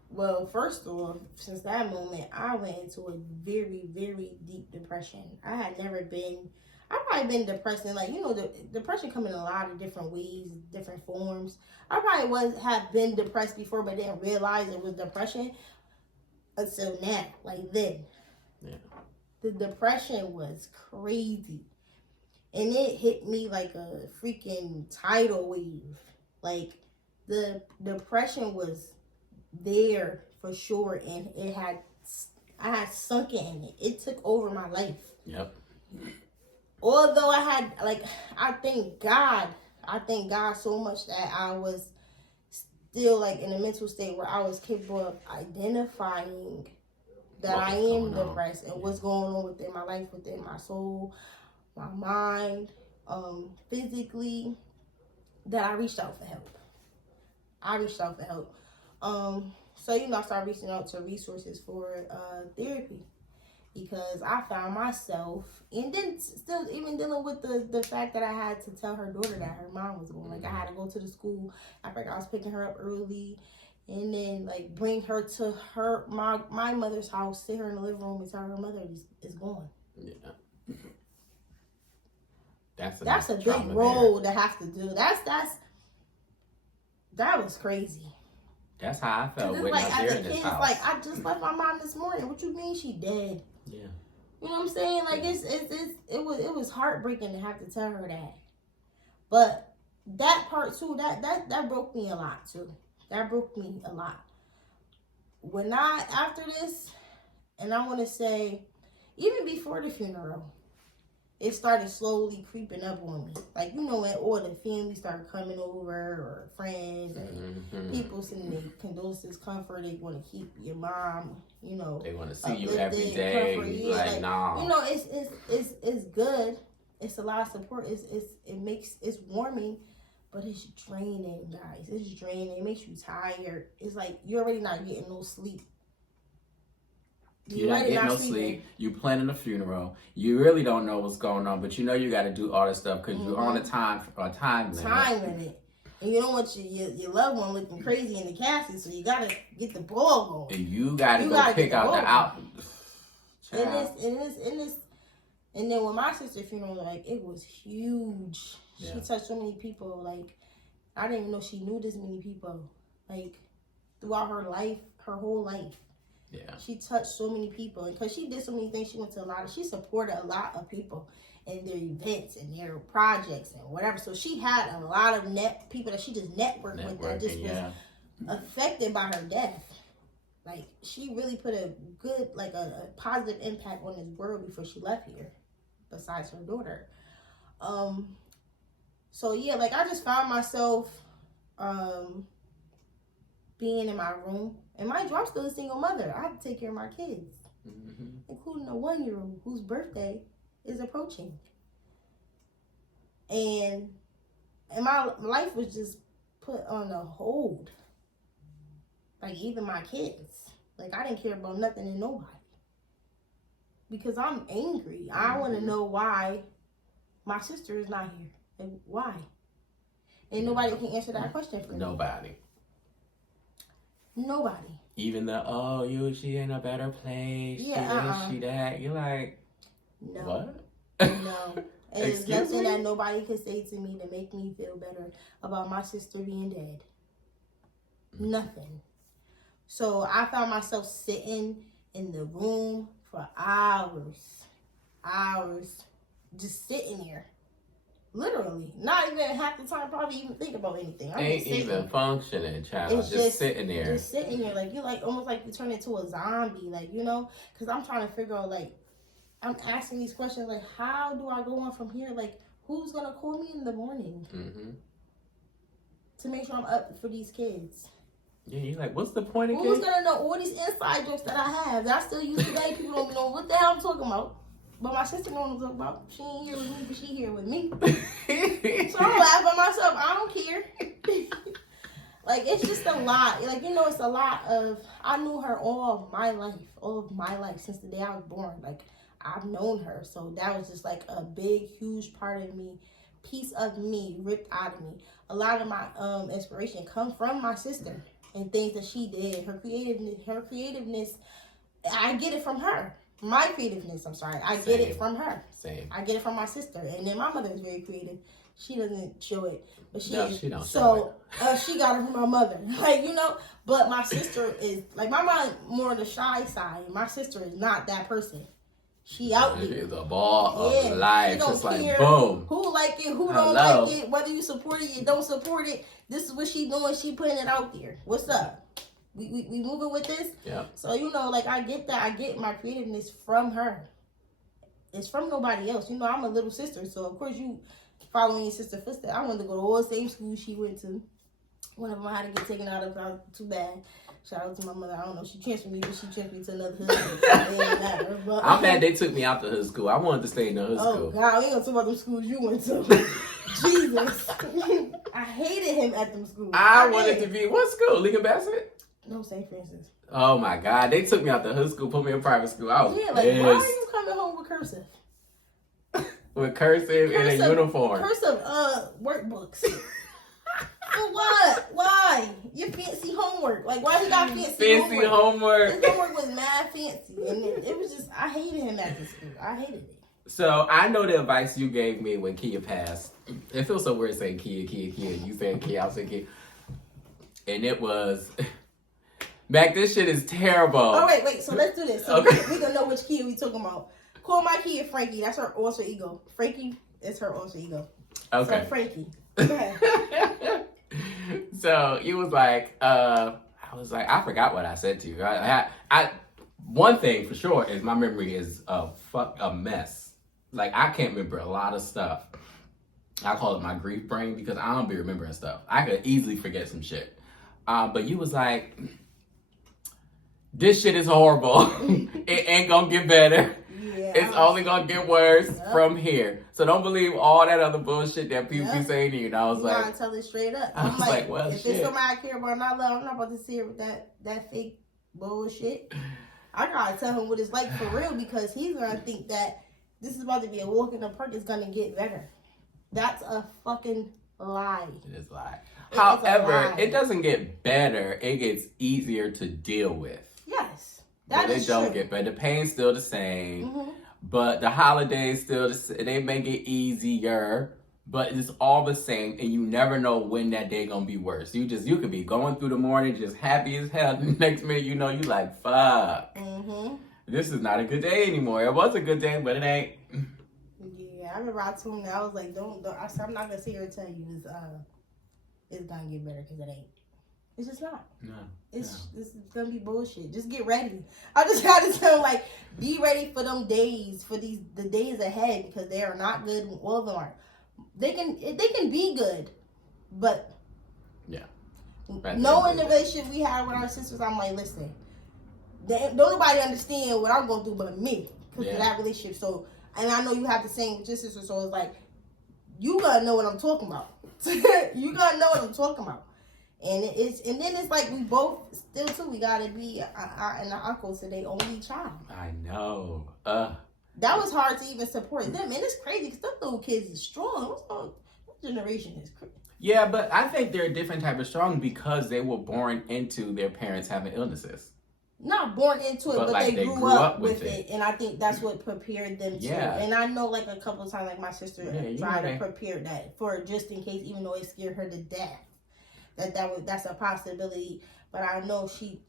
Well, first of all, since that moment, I went into a very, very deep depression. I've probably been depressed, and the depression come in a lot of different ways, different forms. I probably have been depressed before, but didn't realize it was depression until now. Like then, the depression was crazy, and it hit me like a freaking tidal wave. Like, the depression was there for sure, and I had sunk in it. It took over my life. Yep. Although I thank God so much that I was still, like, in a mental state where I was capable of identifying that I am depressed and what's going on within my life, within my soul, my mind, physically, that I reached out for help. So, I started reaching out to resources for therapy, because I found myself, and then still even dealing with the fact that I had to tell her daughter that her mom was going. Like, I had to go to the school. I think I was picking her up early, and then, like, bring her to my mother's house, sit her in the living room, and tell her mother is gone. Yeah. That's a big role to have to do. That was crazy. That's how I felt when like, I was as a this kid, house. It's like, I just left my mom this morning. What you mean she dead? Yeah. You know what I'm saying? Like, it was heartbreaking to have to tell her that. But that part too, that broke me a lot too. That broke me a lot. After this, and I want to say, even before the funeral, it started slowly creeping up on me. Like, when all the family started coming over, or friends, and people sending their condolences, comfort. They want to keep your mom, They want to see you every day. Like, nah. It's good. It's a lot of support. It's warming, but it's draining, guys. It's draining. It makes you tired. It's like you're already not getting no sleep. You're not getting no sleep. You planning a funeral. You really don't know what's going on, but you know you got to do all this stuff because you're on a time limit. Time limit. And you don't want your loved one looking crazy in the casket, so you got to get the ball going. And you got to go pick out the out. And then with my sister's funeral, like, it was huge. Yeah. She touched so many people. Like, I didn't even know she knew this many people. Like, throughout her life, her whole life. Yeah. She touched so many people. And because she did so many things, she supported a lot of people in their events and their projects and whatever. So she had a lot of people that she just networked with that just was affected by her death. Like, she really put a good, like, a positive impact on this world before she left here, besides her daughter. So, yeah, like, I just found myself being in my room. And mind you, I'm still a single mother. I have to take care of my kids, including a 1-year-old whose birthday is approaching. And my life was just put on a hold. Like, even my kids. Like, I didn't care about nothing and nobody. Because I'm angry. I want to know why my sister is not here. Like, why? And nobody can answer that question for me. Nobody. Even she in a better place. Yeah, she that. You're like, no. What? No. And there's nothing that nobody could say to me to make me feel better about my sister being dead. Nothing. So I found myself sitting in the room for hours, just sitting there. Literally. Not even half the time probably even think about anything. Ain't even functioning, child. Just sitting there. Just sitting there. Like, you're like, almost like you turn into a zombie. Like, you know? Because I'm trying to figure out, like, I'm asking these questions, like, how do I go on from here? Like, who's going to call me in the morning? To make sure I'm up for these kids? Yeah, you're like, what's the point of Who's going to know all these inside jokes that I have that I still use today? People don't know what the hell I'm talking about. But my sister knows what I'm talking about. She ain't here with me, but she here with me. So I'm laughing at myself. I don't care. Like, it's just a lot. Like, you know, it's a lot of... I knew her all of my life, since the day I was born. Like, I've known her. So that was just like a big, huge part of me, piece of me ripped out of me. A lot of my inspiration comes from my sister and things that she did. Her creativeness, I get it from her. My creativeness, I get it from her. Same. I get it from my sister. And then my mother is very creative. She doesn't show it, but she don't. So she got it from my mother, like, you know. But my sister is like, my mom more on the shy side. My sister is not that person. She out there. She's a ball of life. Just like, boom. Who like it? Who don't like it? Whether you support it, you don't support it. This is what she doing. She putting it out there. What's up? We moving with this? Yeah. So, you know, like, I get that. I get my creativeness from her. It's from nobody else. You know, I'm a little sister, so of course you following your sister footsteps. I wanted to go to all the same school she went to. One of them I had to get taken out of. I was too bad. Shout out to my mother. I don't know. She transferred me, but she transferred me to another hood school. It didn't matter. But I'm mad they took me out the hood school. I wanted to stay in the hood school. Oh, God. We ain't going to talk about them schools you went to. Jesus. I hated him at them schools. I wanted to be, what school? Lincoln Bassett? No, St. Francis. Oh, my God. They took me out the hood school, put me in private school. I was like, pissed. why are you coming home with cursive? With cursive and a uniform. Cursive workbooks. For what? Why? Your fancy homework. Like, why he got fancy homework? His homework was mad fancy. And it was just, I hated him at the school. I hated it. So, I know the advice you gave me when Kia passed. It feels so weird saying Kia. You saying Kia, I was saying Kia. And it was... Mac, this shit is terrible. Oh, wait. So, let's do this. So, we gonna know which Kia we talking about. Call my Kia Frankie. That's her alter ego. Frankie is her alter ego. Okay. So, Frankie. Go ahead. So, you was like, I forgot what I said to you. I one thing for sure is my memory is a mess. Like, I can't remember a lot of stuff. I call it my grief brain because I don't be remembering stuff. I could easily forget some shit. But you was like, this shit is horrible. It ain't gonna get better. Yeah, it's only gonna get worse from here. So don't believe all that other bullshit that people be saying to you. And I was like, tell it straight up. I was like, well, if it's somebody I care about and I love, I'm not about to sit here with that fake bullshit. I gotta tell him what it's like for real, because he's gonna think that this is about to be a walk in the park. It's gonna get better. That's a fucking lie. It is a lie. However, it doesn't get better. It gets easier to deal with. Yes, that is true. But it don't get better. The pain's still the same. Mm-hmm. But the holidays still, they make it easier. But it's all the same, and you never know when that day gonna be worse. You could be going through the morning just happy as hell. The next minute, you know, you like, fuck. Mm-hmm. This is not a good day anymore. It was a good day, but it ain't. Yeah, I remember I told him, I was like, don't. I said, I'm not gonna sit here and tell you it's gonna get better, because it ain't. It's just not. No. It's gonna be bullshit. Just get ready. I just gotta tell him, like, be ready for them days, for the days ahead, because they are not good. All of them are. They can be good, but yeah. Knowing the relationship we had with our sisters, I'm like, listen, don't nobody understand what I'm going through but me, because of that relationship. So, and I know you have the same with your sister, so it's like, you gotta know what I'm talking about. You gotta know what I'm talking about. And then it's like we both still too. We gotta be and our uncles to their only child. I know. That was hard to even support them, and it's crazy because them little kids is strong. What generation is crazy? Yeah, but I think they're a different type of strong because they were born into their parents having illnesses. Not born into it, but like they grew up with it, and I think that's what prepared them to. And I know, like, a couple of times, like, my sister tried to prepare that for just in case, even though it scared her to death, that's a possibility. But I know she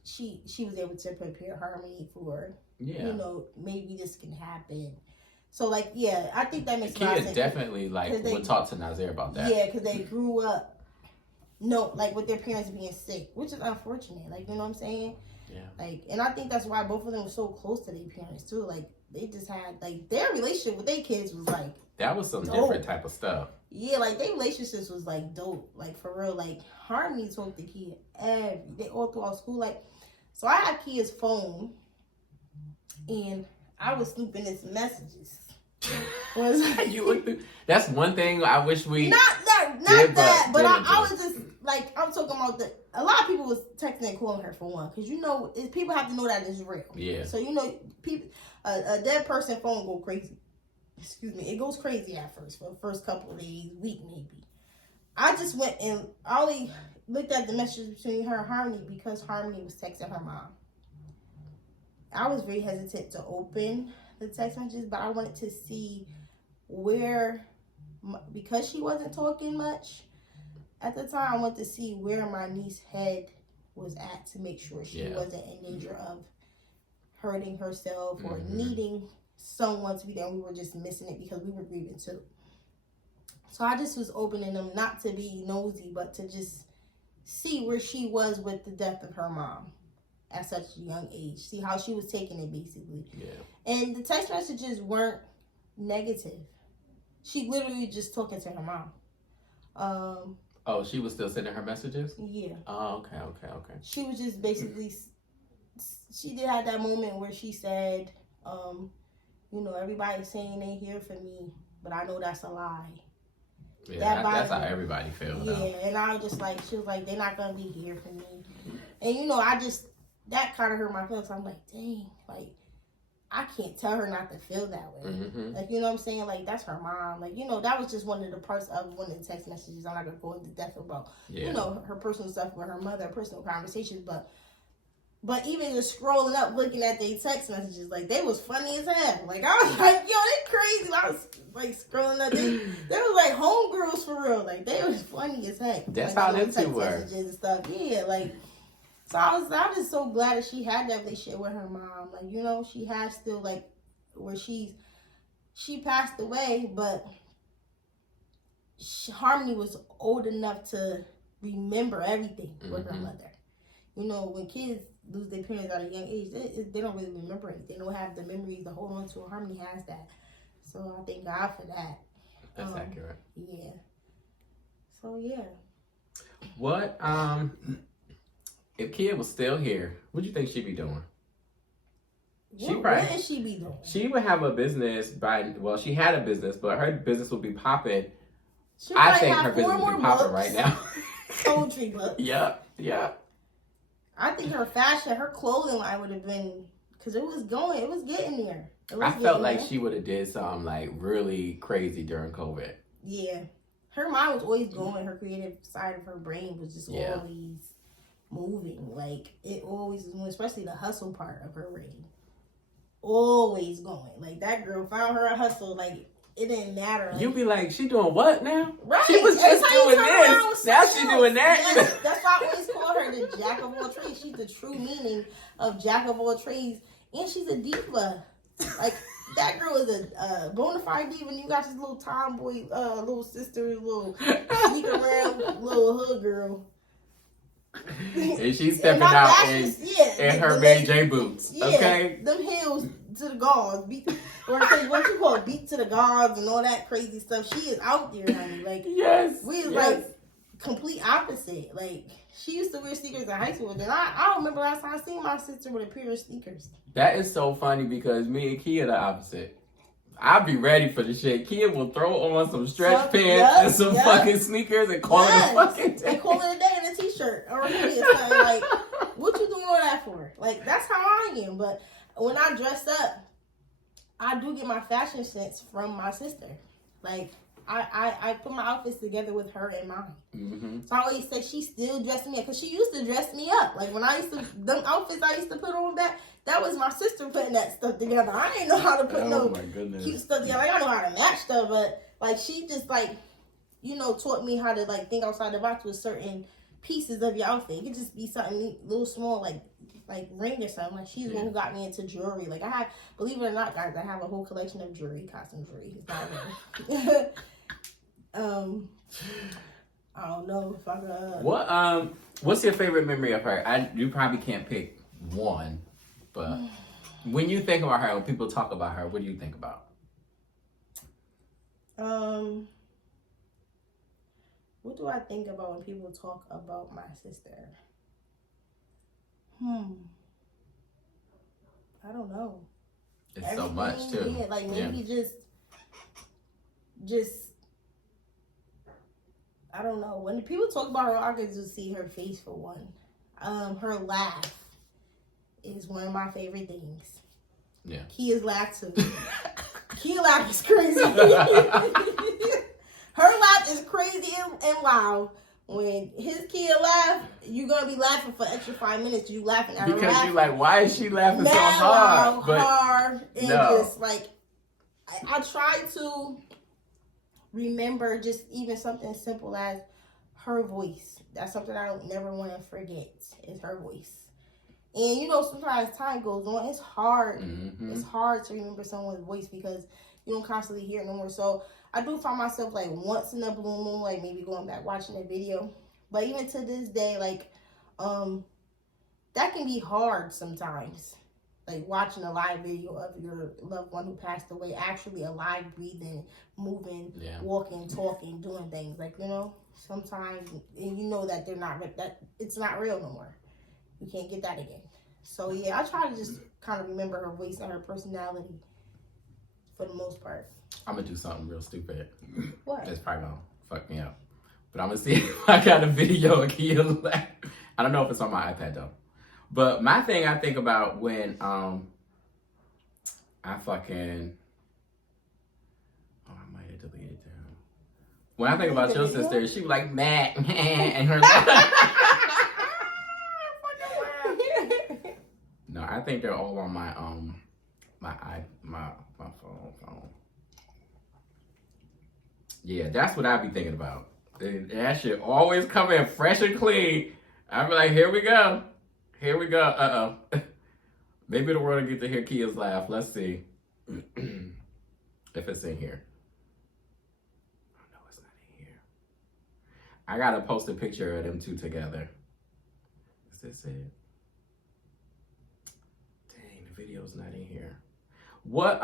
was able to prepare Harmony for. Yeah. You know, maybe this can happen. So, like, yeah, I think that makes a lot of sense. Definitely, like, we'll talk to Nazir about that. Yeah, because they grew up, like, with their parents being sick, which is unfortunate. Like, you know what I'm saying? Yeah. Like, and I think that's why both of them were so close to their parents, too. Like, they just had, like, their relationship with their kids was, like, that was some different type of stuff. Yeah, like, their relationships was, like, dope. Like, for real. Like, Harmony talked to Kia they all throughout school. Like, so I had Kia's phone. And I was snooping his messages. That's one thing I wish we not that, but I was just like, I'm talking about a lot of people was texting and calling her for one, because you know people have to know that it's real. Yeah. So you know, people a dead person phone go crazy. Excuse me, it goes crazy at first for the first couple of days, week maybe. I just went and I only looked at the messages between her and Harmony because Harmony was texting her mom. I was very hesitant to open the text messages, but I wanted to see where, because she wasn't talking much at the time, I wanted to see where my niece's head was at to make sure she wasn't in danger of hurting herself or needing someone to be there. We were just missing it because we were grieving too. So I just was opening them, not to be nosy, but to just see where she was with the death of her mom. At such a young age. See how she was taking it, basically. Yeah. And the text messages weren't negative. She literally just talking to her mom. Oh, she was still sending her messages? Yeah. Oh, okay. She was just basically, she did have that moment where she said, you know, everybody's saying they here for me, but I know that's a lie. Yeah, that's how everybody feels. Yeah, and I was just like, she was like, they're not going to be here for me. And, you know, that kind of hurt my feelings. I'm like, dang, like, I can't tell her not to feel that way. Mm-hmm. Like, you know what I'm saying? Like, that's her mom. Like, you know, that was just one of the parts of one of the text messages. I'm not going to go into depth about, you know, her personal stuff with her mother, personal conversations. But even just scrolling up, looking at their text messages, like, they was funny as hell. Like, I was like, yo, they crazy. I was, like, scrolling up. They was, like, homegirls for real. Like, they was funny as heck. That's like, how them two were. Messages and stuff. Yeah, like... So I'm just so glad that she had that relationship with her mom. Like, you know, she has still, like, where she passed away, but Harmony was old enough to remember everything with her mother. You know, when kids lose their parents at a young age, they don't really remember it. They don't have the memories to hold on to. Harmony has that. So I thank God for that. That's accurate. Yeah. So, yeah. What, if Kia was still here, what do you think she'd be doing? What would she be doing? She would have a business she had a business, but her business would be popping. I think her business would be popping right now. Poetry books. Yeah. I think her fashion, her clothing line would have been because it was getting there. I felt like she would have did something like really crazy during COVID. Yeah. Her mind was always going. Her creative side of her brain was just always moving. Like, it always was moving, especially the hustle part of her brain. Always going. Like, that girl found her a hustle. Like, it didn't matter. Like, You be like, she doing what now? Right. She was just doing this. Now she doing that. Yes, that's why I always call her the jack of all trades. She's the true meaning of jack of all trades. And she's a diva. Like, that girl is a bona fide diva. And you got this little tomboy, little sister, little sneak around, little hood girl. And she's stepping out in her Mary J boots. Yeah, okay? Them heels to the gods. What you call it? Beat to the gods and all that crazy stuff. She is out there, honey. Like, we is like complete opposite. Like, she used to wear sneakers in high school. Then I don't remember last time I seen my sister with a pair of sneakers. That is so funny because me and Kia the opposite. I'll be ready for the shit. Kia will throw on some stretch pants and some fucking sneakers and call it a fucking day. And call it a day in a t-shirt or a hoodie or something. Like, what you doing all that for? Like, that's how I am. But when I dress up, I do get my fashion sense from my sister. Like, I put my outfits together with her in mind. Mm-hmm. So I always say she still dressed me up because she used to dress me up. Like, when I used to, them outfits I used to put on back, that was my sister putting that stuff together. I didn't know how to put cute stuff together. Like, I know how to match stuff, but like, she just like, taught me how to like think outside the box with certain pieces of your outfit. It could just be something little small, like ring or something. Like, she's the one who got me into jewelry. Like, I have, believe it or not, guys, I have a whole collection of jewelry, costume jewelry. It's not real. I don't know if I could. What's your favorite memory of her? You probably can't pick one, but when you think about her, when people talk about her, what do you think about? What do I think about when people talk about my sister? I don't know. It's everything, so much too. Yeah, like maybe just I don't know. When people talk about her, I can just see her face for one. Her laugh is one of my favorite things. Yeah. Kia's laugh too. Kia laugh is crazy. Her laugh is crazy and loud. When his kid laugh, you're gonna be laughing for extra 5 minutes. You laughing at her because you're like, why is she laughing so hard? Hard and just like I try to remember just even something simple as her voice. That's something I don't never want to forget. Is her voice. And sometimes time goes on. It's hard. Mm-hmm. It's hard to remember someone's voice because you don't constantly hear it no more. So I do find myself like once in a blue moon, like maybe going back watching a video. But even to this day, like that can be hard sometimes. Like watching a live video of your loved one who passed away, actually alive, breathing, moving, walking, talking, doing things. Like, sometimes, and that they're not, that it's not real no more. You can't get that again. So yeah, I try to just kind of remember her voice and her personality for the most part. I'm gonna do something real stupid. What? That's probably gonna fuck me up. But I'm gonna see if I got a video of Kia laugh. I don't know if it's on my iPad though. But my thing I think about when I might have deleted them. When I think about your sister, she was like mad and her No, I think they're all on my my phone. Yeah, that's what I be thinking about. That shit always come in fresh and clean. I be like, here we go. Maybe the world will get to hear Kia's laugh. Let's see if it's in here. Oh no, it's not in here. I gotta post a picture of them two together. Is this it? Dang, the video's not in here. What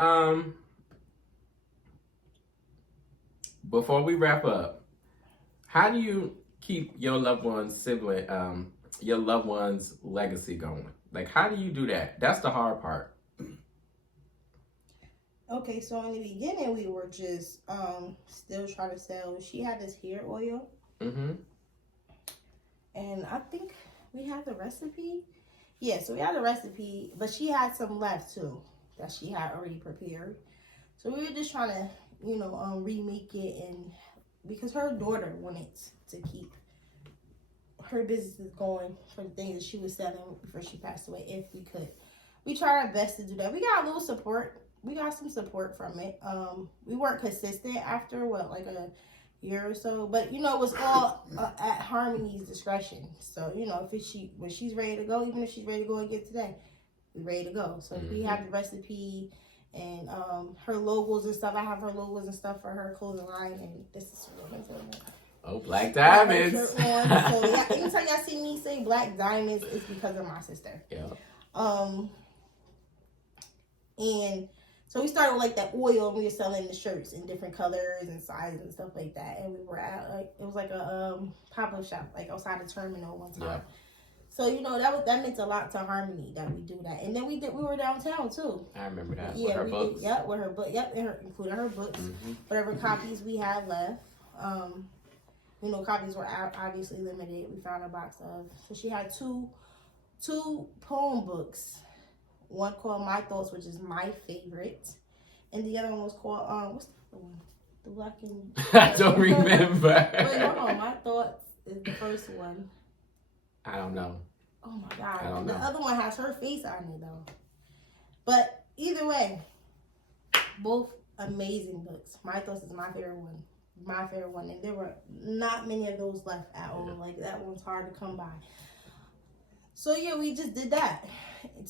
before we wrap up, how do you keep your loved one's your loved one's legacy going? Like, how do you do that? That's the hard part. Okay, so in the beginning, we were just still trying to sell. She had this hair oil. Mm-hmm. And I think we have the recipe. Yeah, so we had a recipe, but she had some left too that she had already prepared. So we were just trying to, remake it, and because her daughter wanted to keep her business going for the things that she was selling before she passed away, if we could. We tried our best to do that. We got a little support. We got some support from it. We weren't consistent after, like a year or so, but it was all at Harmony's discretion. So when she's ready to go, even if she's ready to go again today, we're ready to go. So we have the recipe and her logos and stuff. I have her logos and stuff for her clothing line, and this is oh, Black Diamonds. So yeah, anytime y'all see me say Black Diamonds, it's because of my sister. Yeah. And so we started with like that oil, and we were selling the shirts in different colors and sizes and stuff like that. And we were at it was like a pop-up shop like outside the terminal one time. Yeah. So that meant a lot to Harmony that we do that. And then we were downtown too. I remember that. Yeah, with her books. With her book. Yep, including her books, whatever copies we had left. Copies were obviously limited. We found a box of. So she had two poem books. One called My Thoughts, which is my favorite, and the other one was called what's the other one? The Black and I don't remember. Wait, hold on. My Thoughts is the first one. I don't know. Oh my God. I don't know. The other one has her face on it though. But either way, both amazing books. My Thoughts is my favorite one. My favorite one, and there were not many of those left at all. Like that one's hard to come by. So yeah, we just did that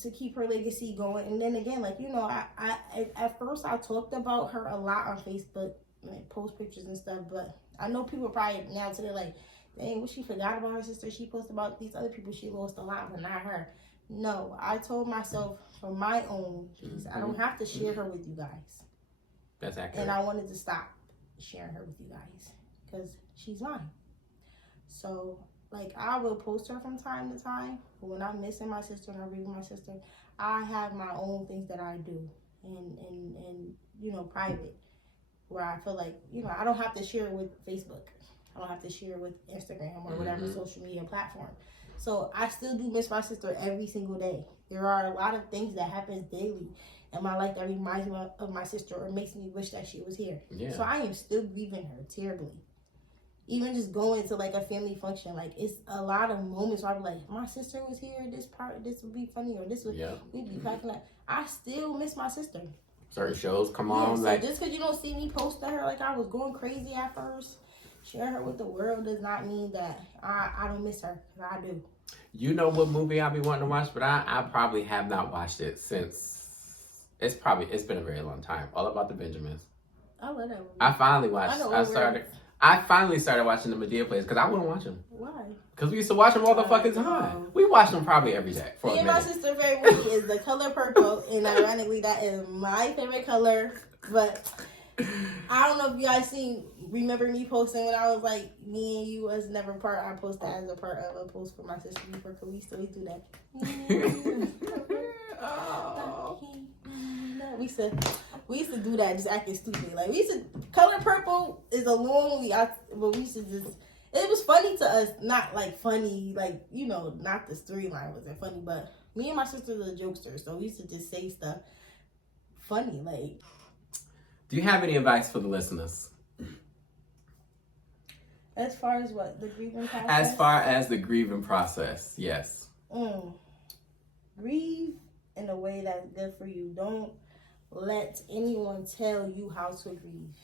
to keep her legacy going. And then again, I at first I talked about her a lot on Facebook, like post pictures and stuff. But I know people probably now today like, dang, what she forgot about her sister? She posted about these other people she lost a lot, but not her. No, I told myself for my own peace, I don't have to share her with you guys. That's accurate. And I wanted to stop sharing her with you guys because she's mine. So I will post her from time to time, but when I'm missing my sister and I'm grieving my sister, I have my own things that I do and private, where I feel like I don't have to share it with Facebook, I don't have to share it with Instagram or whatever social media platform. So I still do miss my sister every single day. There are a lot of things that happens daily in my life that reminds me of my sister or makes me wish that she was here. Yeah. So I am still grieving her terribly. Even just going to a family function, it's a lot of moments where I'm like, my sister was here, this would be funny, or this would we'd be cracking up. I still miss my sister. Certain shows come on. So just because you don't see me posting her I was going crazy at first, share her with the world does not mean that I don't miss her, because I do. You know what movie I be wanting to watch, but I probably have not watched it since it's been a very long time. All About the Benjamins. I love that movie. I finally watched. I finally started watching the Medea plays because I wouldn't watch them. Why? Because we used to watch them all the fucking time. We watched them probably every day for a minute. My sister's favorite movie is The Color Purple, and ironically, that is my favorite color. But I don't know if you guys remember me posting when I was me and you was never part. I posted as a part of a post for my sister before, because we still do that. Oh. We used to do that, just acting stupid. Color Purple is a long movie, but we used to just, it was funny to us, not funny, not the storyline wasn't funny, but me and my sister are the jokesters, so we used to just say stuff funny, Do you have any advice for the listeners? As far as what? The grieving process? As far as the grieving process, yes. Grieve in a way that's good for you. Don't let anyone tell you how to grieve.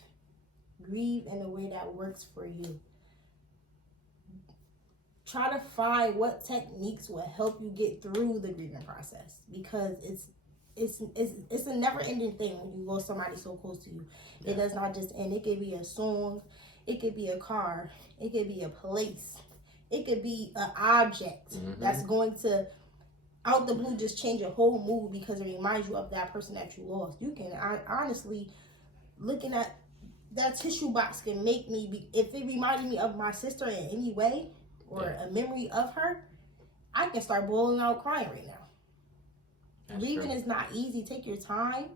Grieve in a way that works for you. Try to find what techniques will help you get through the grieving process, because it's a never-ending thing when you lose somebody so close to you. It does not just end. It could be a song, it could be a car, it could be a place, it could be an object that's going to, out the blue, just change your whole mood because it reminds you of that person that you lost. You can honestly, looking at that tissue box can make me if it reminded me of my sister in any way, or a memory of her, I can start bawling out crying right now. Grieving is not easy. Take your time.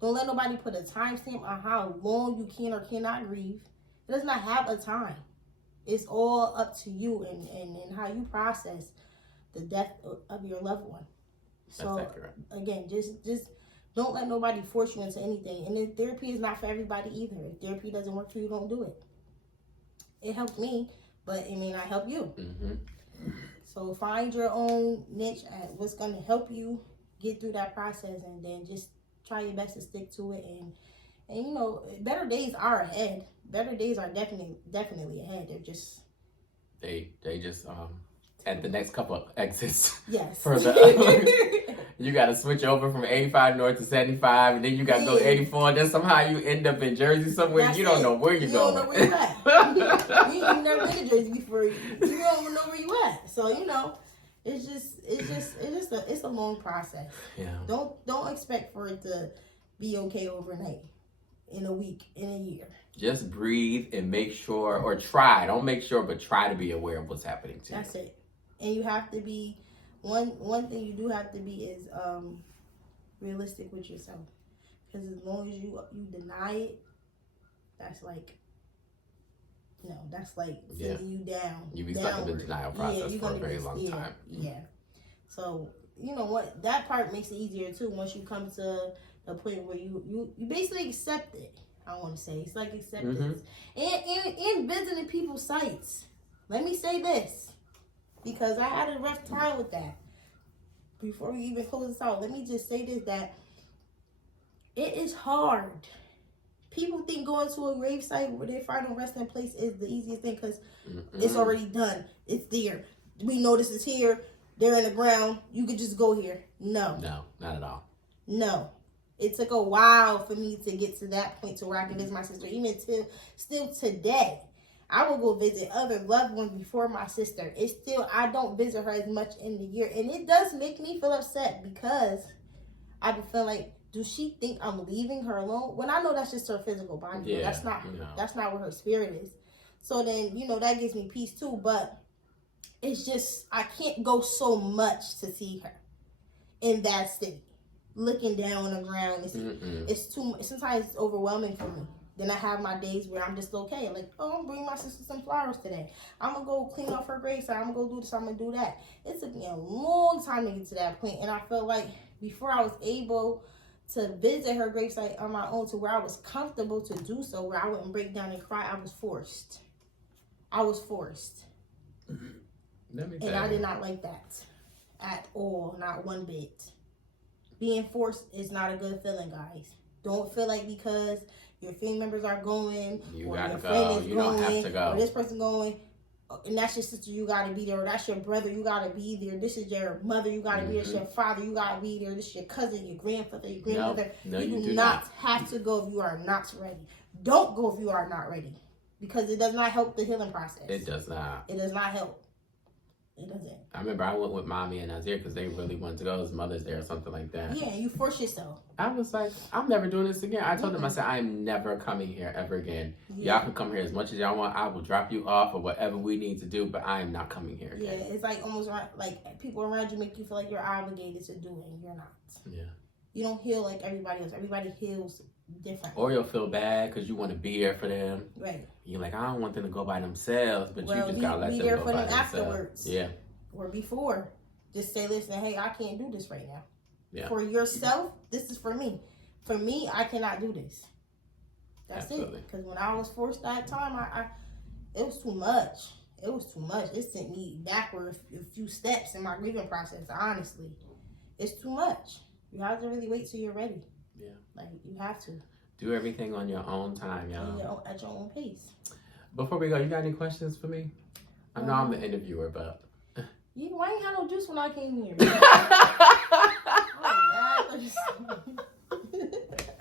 Don't let nobody put a timestamp on how long you can or cannot grieve. It does not have a time. It's all up to you and how you process the death of your loved one. So That's accurate. Again, just don't let nobody force you into anything. And then therapy is not for everybody either. If therapy doesn't work for you, don't do it. It helped me, but it may not help you. Mm-hmm. So find your own niche at what's going to help you get through that process, and then just try your best to stick to it. And you know, better days are ahead. Better days are definitely ahead. They're just they just at the next couple of exits. Yes. Further up, you got to switch over from 85 north to 75, and then you got to go 84. Then somehow you end up in Jersey somewhere. That's you don't it. know where you're going. You don't know where you at. You never been to Jersey before. You don't know where you at. So you know, it's a long process. Yeah. Don't expect for it to be okay overnight, in a week, in a year. Just breathe and make sure, or try. Don't make sure, but try to be aware of what's happening to you. That's it. And you have to be one thing you do have to be is realistic with yourself. Because as long as you deny it, that's like sending you down. You be stuck in the denial process for a very long time. Yeah. So you know what? That part makes it easier too. Once you come to a point where you basically accept it. I want to say it's like acceptance, and visiting people's sites. Let me say this, because I had a rough time with that. Before we even close this out, let me just say this, that it is hard. People think going to a gravesite where they find a resting place is the easiest thing, because it's already done. It's there. We know this is here. They're in the ground. You could just go here. No, not at all. No. It took a while for me to get to that point to where I can visit my sister. Even still today, I will go visit other loved ones before my sister. It's still, I don't visit her as much in the year. And it does make me feel upset, because I feel like, do she think I'm leaving her alone? When I know that's just her physical body. Yeah, that's not where her spirit is. So then, that gives me peace too. But it's just, I can't go so much to see her in that state. Looking down on the ground, it's too. Sometimes it's overwhelming for me. Then I have my days where I'm just okay. Like, I'm gonna bring my sister some flowers today. I'm gonna go clean off her gravesite. I'm gonna go do this. I'm gonna do that. It took me a long time to get to that point, and I felt like before I was able to visit her gravesite on my own, to where I was comfortable to do so, where I wouldn't break down and cry, I was forced. And I did not like that at all, not one bit. Being forced is not a good feeling, guys. Don't feel like because your family members are going, you or gotta your go. friend is You going, don't have to go. or this person going, and that's your sister, you gotta be there, or that's your brother, you gotta be there. This is your mother, you gotta be there. This is your father, you gotta be there. This is your cousin, your grandfather, your grandmother. No, you do do not have to go if you are not ready. Don't go if you are not ready, because it does not help the healing process. It does not. It does not help. It doesn't. I remember I went with Mommy and Nazir because they really wanted to go. His mother's there or something like that. Yeah, you force yourself. I was like, I'm never doing this again. I told them, I said, I am never coming here ever again. Yeah. Y'all can come here as much as y'all want. I will drop you off or whatever we need to do, but I am not coming here again. Yeah, it's like almost like people around you make you feel like you're obligated to do it, and you're not. Yeah. You don't heal like everybody else. Everybody heals different. Or you'll feel bad because you want to be here for them. Right. You're like, I don't want them to go by themselves, but you just gotta let them there go for by them themselves. afterwards. Yeah. Or before. Just say, listen, hey, I can't do this right now. Yeah. For yourself, this is for me. For me, I cannot do this. That's Absolutely. it. Because when I was forced that time, I it was too much. It was too much. It sent me backward a few steps in my grieving process, honestly. It's too much. You have to really wait till you're ready. Yeah. Like, you have to. Do everything on your own time, y'all. At your own pace. Before we go, you got any questions for me? I know I'm the interviewer, but... Yeah, why ain't had no juice when I came here?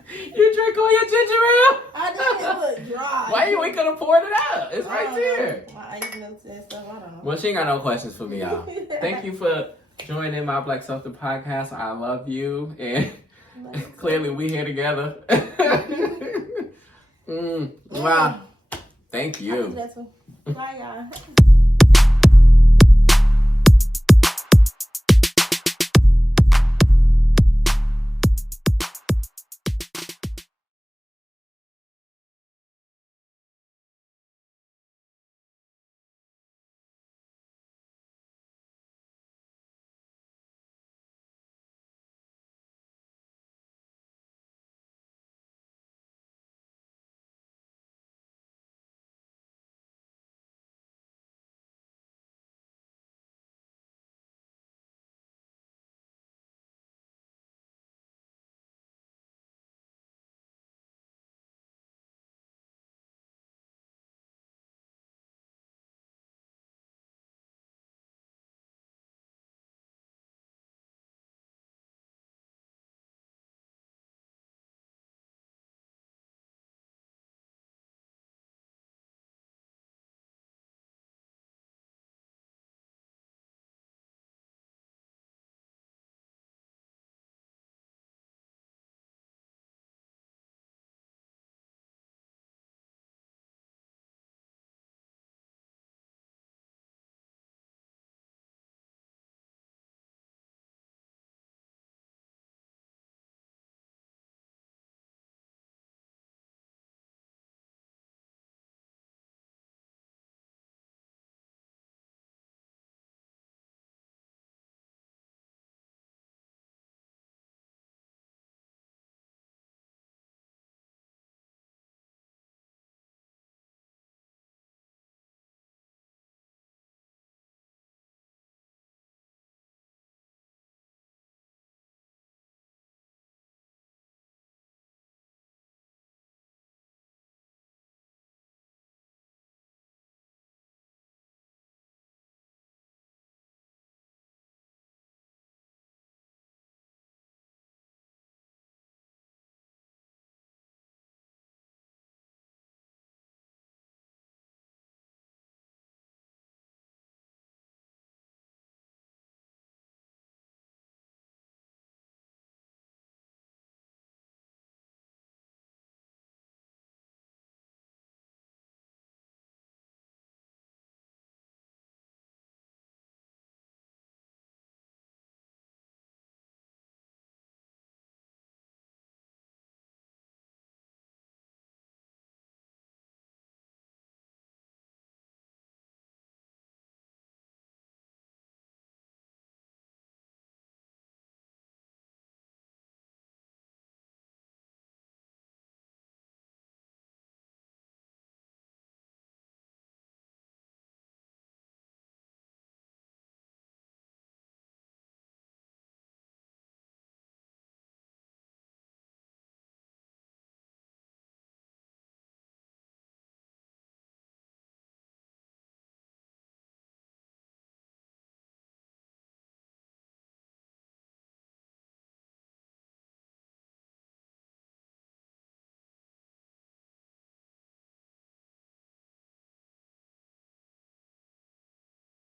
You drink all your ginger ale? I didn't look dry. Why you ain't gonna pour it out? It's right there. My ice melts and stuff, I don't know. Well, she ain't got no questions for me, y'all. Thank you for joining my Black Self-Care podcast. I love you. And clearly we here together. Wow. Thank you. Bye, y'all.